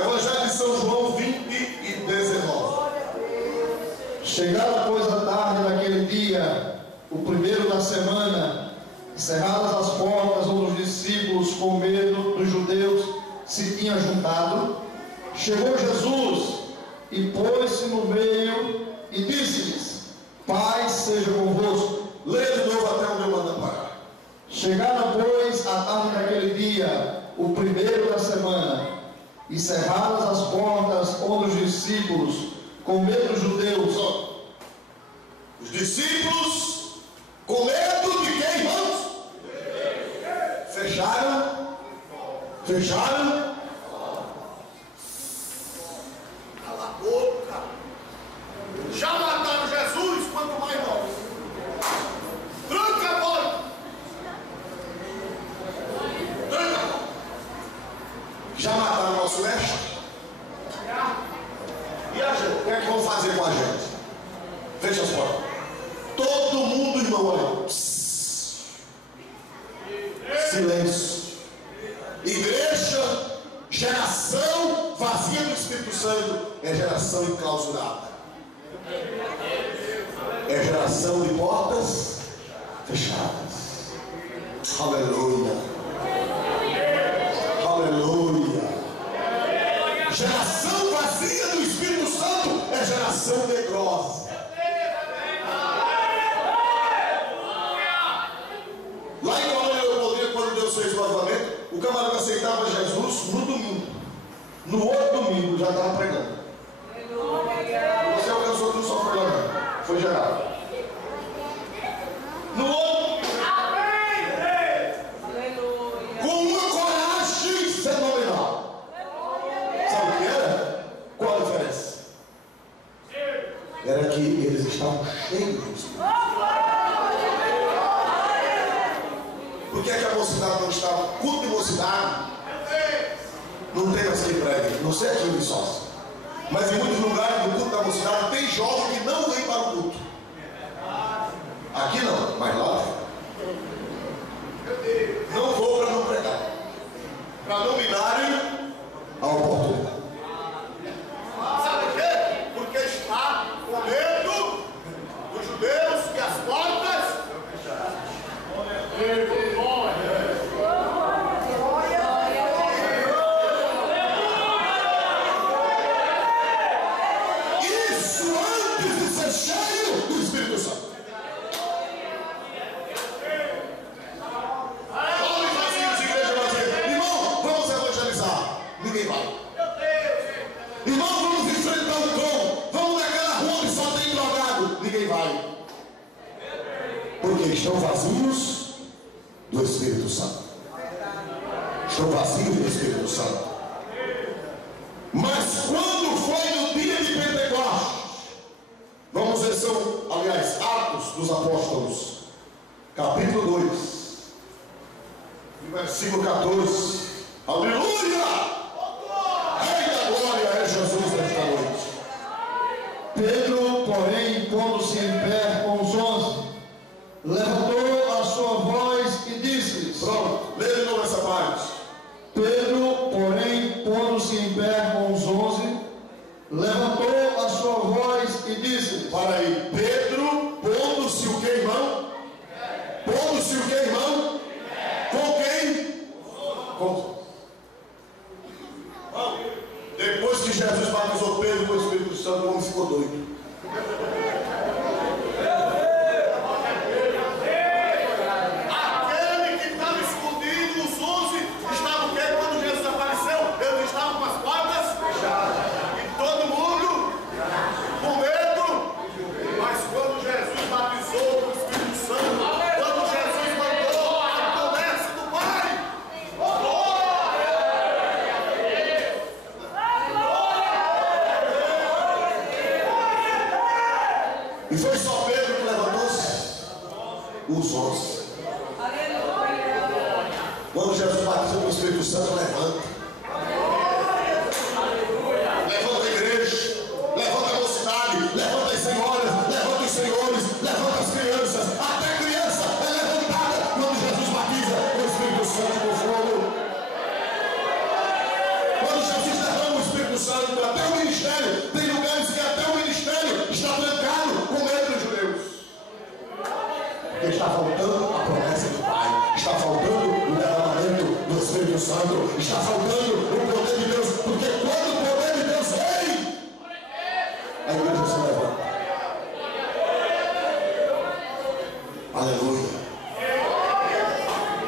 Evangelho de São João 20 e 19. Chegada, pois, a tarde daquele dia, o primeiro da semana, cerradas as portas onde os discípulos, com medo dos judeus, se tinha juntado, chegou Jesus e pôs-se no meio e disse-lhes: paz seja convosco. Leia de novo até onde eu mando parar. Chegada, pois, a tarde daquele dia, o primeiro da semana, e cerradas as portas onde os discípulos, com medo dos judeus, os discípulos, com medo de quem, irmãos? Fecharam. Cala a boca. Já mataram Jesus, quanto mais nós. Tranca a porta. Tranca a porta. Já mataram o nosso mestre? E a gente? O que é que vão fazer com a gente? Fecha as portas. Todo mundo, irmão, olha. Silêncio. Igreja, geração vazia do Espírito Santo é geração enclausurada. É geração de portas fechadas. Aleluia. Aleluia. Geração vazia do Espírito Santo é geração medrosa. Lá em Colônia, quando Deus fez o avivamento, o camarada aceitava Jesus no domingo. No outro domingo já estava pregando. Você alcançou tudo, só foi lá não. Foi geral. No outro, com uma coragem fenomenal. Sabe o que era? Qual a diferença? Era que eles estavam cheios de Espírito. Por que a mocidade não estava? Culto de mocidade não tem mais quem pregue. Não sei aqui em Viçosa, mas em muitos lugares do culto da mocidade tem jovem que não vem para o culto. Aqui não, mas lá tem. Não vou para não pregar, para não me darem a oportunidade. Sabe por quê? Porque está com medo dos judeus e as portas. Isso antes de ser cheio do Espírito Santo. Jovens vazios, igreja vazia. Irmão, vamos evangelizar. Ninguém vai. Irmão, vamos enfrentar o cão. Vamos naquela rua que só tem drogado. Ninguém vai. Porque estão vazios do Espírito Santo. Estão vazios do Espírito Santo. Mas quando foi no dia de Pentecostes, vamos ver, são, aliás, Atos dos Apóstolos, capítulo 2, versículo 14. Aleluia! Rei da glória é Jesus nesta noite. Pedro, porém, pondo-se em pé com os 11, levantou a sua voz e disse-lhes. Pronto, lê de novo essa parte. Pedro, porém, pondo-se em pé com os 11, levantou a sua voz e disse-lhes. Para aí, Pedro, pondo-se o que, irmão? Pondo-se o que, irmão? Com quem? Com. Depois que Jesus batizou Pedro com o Espírito Santo, o homem ficou doido. Aquele que estava escondido, os 11, estavam o quê? Quando Jesus apareceu, eles estavam com as portas fechadas. E todo mundo com medo. Mas quando Jesus batizou com o Espírito Santo, quando Jesus mandou a promessa do Pai, E foi só Pedro que levantou-se? Os 11. Quando Jesus batizou com o Espírito Santo, levanta. Levanta a igreja, levanta a mocidade, levanta as senhoras, levanta os senhores, levanta as crianças. Até criança é levantada quando Jesus batiza com o Espírito Santo com fogo. Quando Jesus derrama o Espírito Santo, até o ministério, tem lugares que até o ministério está trancado com medo dos judeus. Porque está faltando a promessa do Pai, está faltando o derramamento do Espírito Santo, está faltando o poder de Deus, porque quando o poder de Deus vem, a igreja se levanta. Aleluia.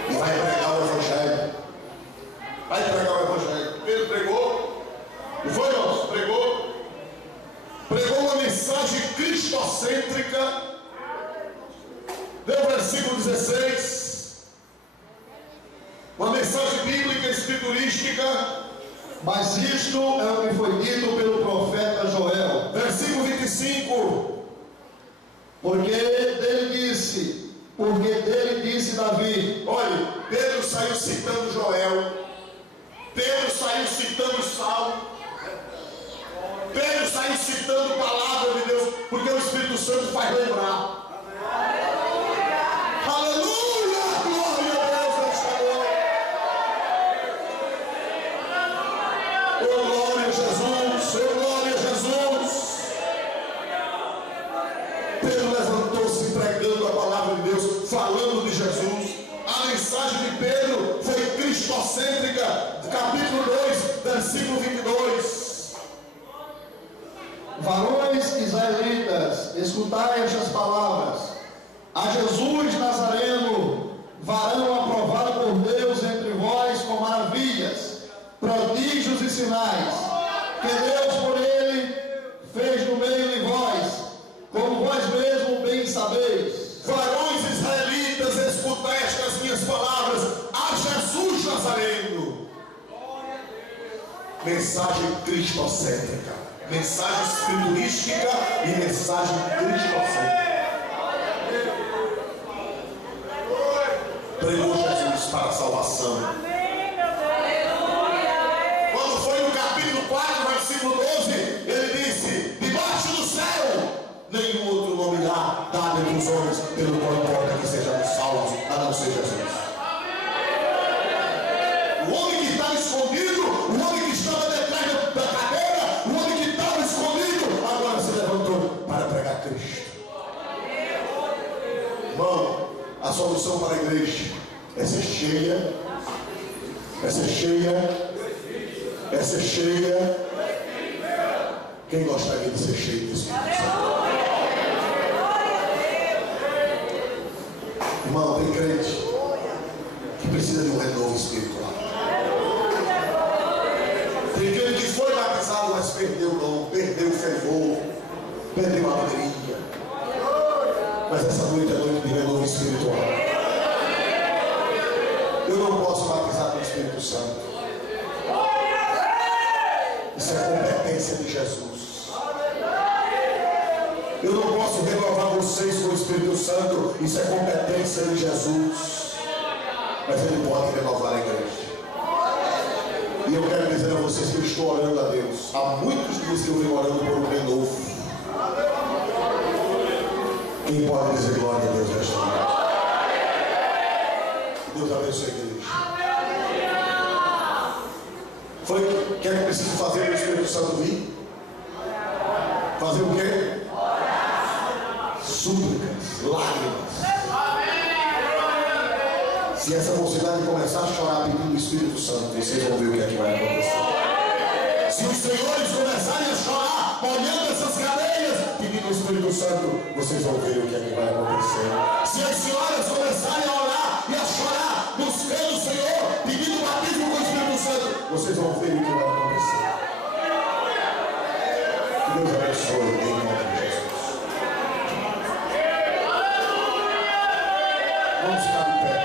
E vai pregar o Evangelho. Vai pregar o Evangelho. Pedro pregou. cristocêntrica. Vê o versículo 16. Uma mensagem bíblica escriturística. Mas isto é o que foi dito pelo profeta Joel. Versículo 25. Porque dele disse Davi. Olha, Pedro saiu citando Joel. Pedro saiu citando Salmo. Pedro saiu citando a palavra de Deus, porque o Espírito Santo faz lembrar. Aleluia! Glória a Deus nesta noite. Oh, glória a Jesus! Oh, glória a Jesus! Pedro levantou-se pregando a palavra de Deus, falando de Jesus. A mensagem de Pedro foi cristocêntrica, capítulo 2, versículo 22. Varões israelitas, escutai estas palavras. A Jesus Nazareno, varão aprovado por Deus entre vós com maravilhas, prodígios e sinais, que Deus por ele fez no meio de vós, como vós mesmo bem sabeis. Varões israelitas, escutai estas minhas palavras. A Jesus Nazareno. Mensagem cristocêntrica, mensagem escriturística e mensagem cristocêntrica. Pregou Jesus para a salvação. Quando foi no capítulo 4, versículo 12, ele disse: debaixo do céu nenhum outro nome há dado entre os homens pelo qual importa que sejamos salvos, a não ser Jesus. O homem que estava escondido, o homem que estava detrás da cadeira, o homem que estava escondido, agora se levantou para pregar Cristo. Irmão, a solução para a igreja é ser cheia, é ser cheia, é ser cheia. Quem gostaria de ser cheio do Espírito Santo? Irmão, tem crente que precisa de um renovo espiritual. Tem crente que foi batizado, mas perdeu o dom, perdeu o fervor, perdeu a alegria. Mas essa noite é noite de renovo espiritual. Eu não posso batizar com o Espírito Santo. Isso é competência de Jesus. Eu não posso renovar vocês com o Espírito Santo. Isso é competência de Jesus. Mas Ele pode renovar a igreja. E eu quero dizer a vocês que eu estou orando a Deus. Há muitos dias que eu venho orando por um renovo. Quem pode dizer glória a Deus nesta noite? Deus abençoe a igreja. Foi o que é que preciso fazer para o Espírito Santo vir? Fazer o quê? Súplicas, lágrimas. Se essa mocidade começar a chorar pedindo o Espírito Santo, vocês vão ver o que é que vai acontecer. Se os senhores começarem a chorar, olhando essas cadeias, pedindo o Espírito Santo, vocês vão ver o que é que vai acontecer. Se as senhoras começarem a orar e a chorar, buscando o Senhor, pedindo o batismo com o Espírito Santo, vocês vão ver o que vai acontecer. Que Deus abençoe em nome de Jesus. Vamos ficar de pé.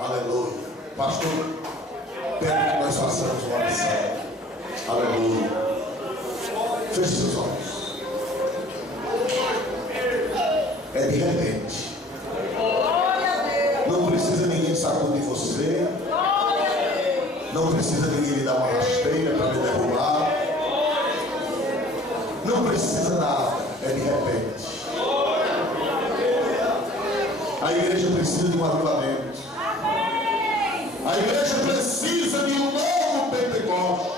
Aleluia. Pastor, pede que nós façamos uma oração. Aleluia. Feche seus olhos. É de repente. Não precisa ninguém sacudir você. Não precisa ninguém lhe dar uma rasteira para lhe derrubar. Não precisa nada. É de repente. A igreja precisa de um avivamento. A igreja precisa de um novo Pentecostes.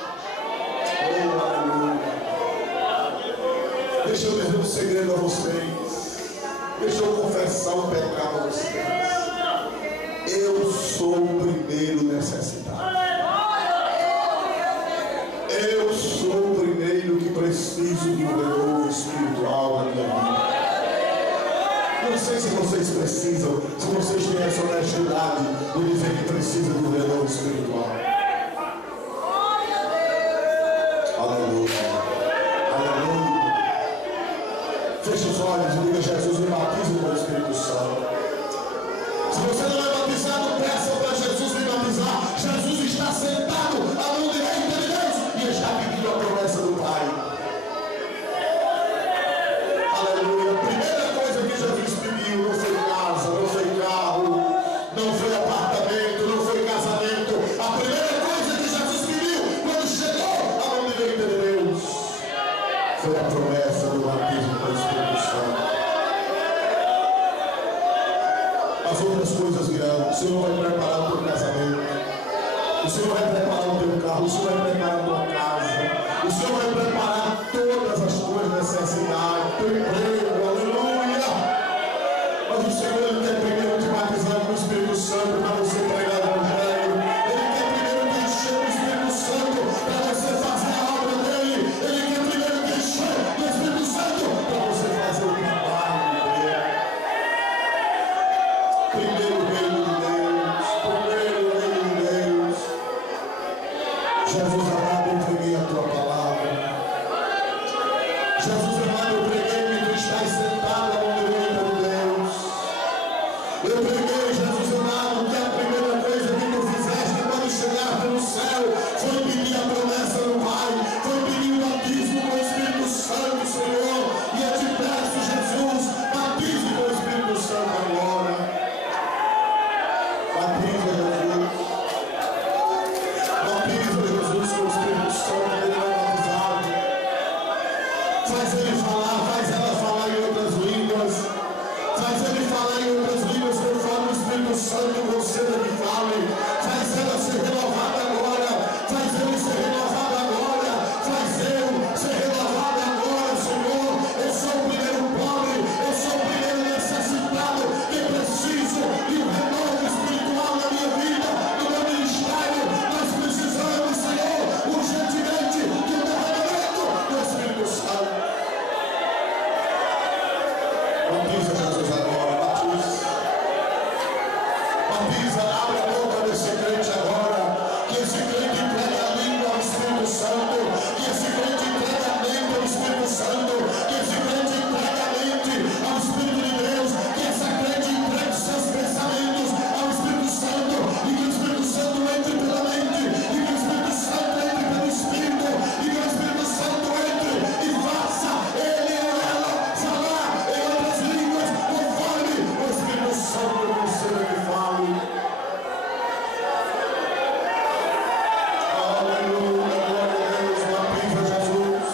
Oh, aleluia. Deixa eu dizer um segredo a vocês. Deixa eu confessar um pecado a vocês. Eu sou o primeiro necessitado. Eu sou o primeiro que preciso de um renovo espiritual na minha vida. Não sei se vocês precisam, se vocês têm essa honestidade de dizer que precisam de um renovo espiritual. Aleluia. outras coisas virão. O Senhor vai preparar o teu casamento. O Senhor vai preparar o teu carro. O Senhor vai preparar a tua casa. O Senhor vai preparar todas as tuas necessidades, teu emprego, aleluia. Mas o Senhor, Ele quer primeiro te batizar com o Espírito Santo para você pregar o Evangelho. Ele quer primeiro te encher do Espírito Santo para você fazer a obra dele. Ele quer primeiro te encher do Espírito Santo para você fazer o trabalho dele. Primeiro o reino de Deus. Primeiro o reino de Deus. Jesus amado, eu entreguei a tua palavra. Jesus amado, eu preguei que tu estás sentado à mão direita de Deus. Eu preguei, Jesus amado, que a primeira coisa que tu fizeste quando chegaste no céu foi pedir a promessa do Pai, foi pedir o batismo com o Espírito Santo, Senhor. E eu te peço, Jesus, batize com o Espírito Santo agora. Batiza, Jesus. Batiza, Jesus, com o Espírito Santo, ele vai batizar. Faz ele falar, faz ela falar em outras línguas. Faz ele falar em outras línguas conforme o Espírito Santo conceda que fale. Faz ela ser renovada agora. Faz ele ser renovado agora. Faz eu ser renovado agora, Senhor. Eu sou o primeiro pobre. Eu sou o primeiro necessitado. Que preciso de um renovo espiritual na minha vida, no meu ministério. Nós precisamos, Senhor, urgentemente de um derramamento do Espírito Santo. Batiza, Jesus, agora. Batiza. Batiza, abre a boca desse crente agora. Que esse crente entregue a língua ao Espírito Santo. Que esse crente entregue a mente ao Espírito Santo. Que esse crente entregue a mente ao Espírito de Deus. Que essa crente entregue seus pensamentos ao Espírito Santo. E que o Espírito Santo entre pela mente. E que o Espírito Santo entre pelo Espírito. E que o Espírito Santo entre e faça ele ou ela falar em outras línguas conforme o Espírito Santo conceda que fale. Aleluia, glória a Deus, batiza Jesus.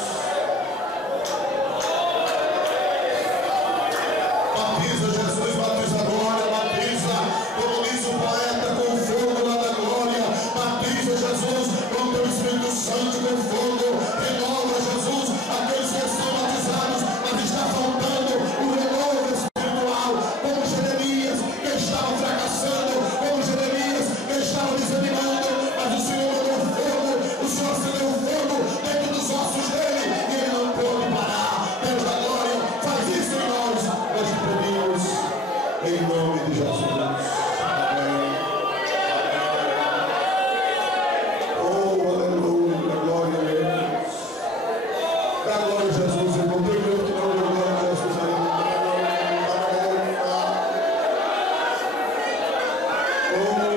Batiza Jesus, batiza agora, batiza, como diz o poeta, com fogo lá da glória. Batiza Jesus, com teu Espírito Santo, com fogo. Renova Jesus, aqueles que estão batizados, mas está faltando o renovo espiritual, como Jeremias, que estava fracassando, como Jeremias, que estava desanimando, mas o Senhor mandou fogo, o Senhor acendeu o fogo dentro dos ossos dele, e ele não pôde parar. Deus da glória, faz isso em nós te pedimos, em nome de Jesus. Amém. Oh, aleluia, glória a Deus. Dá glória a Jesus, irmão. Tem outro que não dá glória a Jesus ainda. Oh,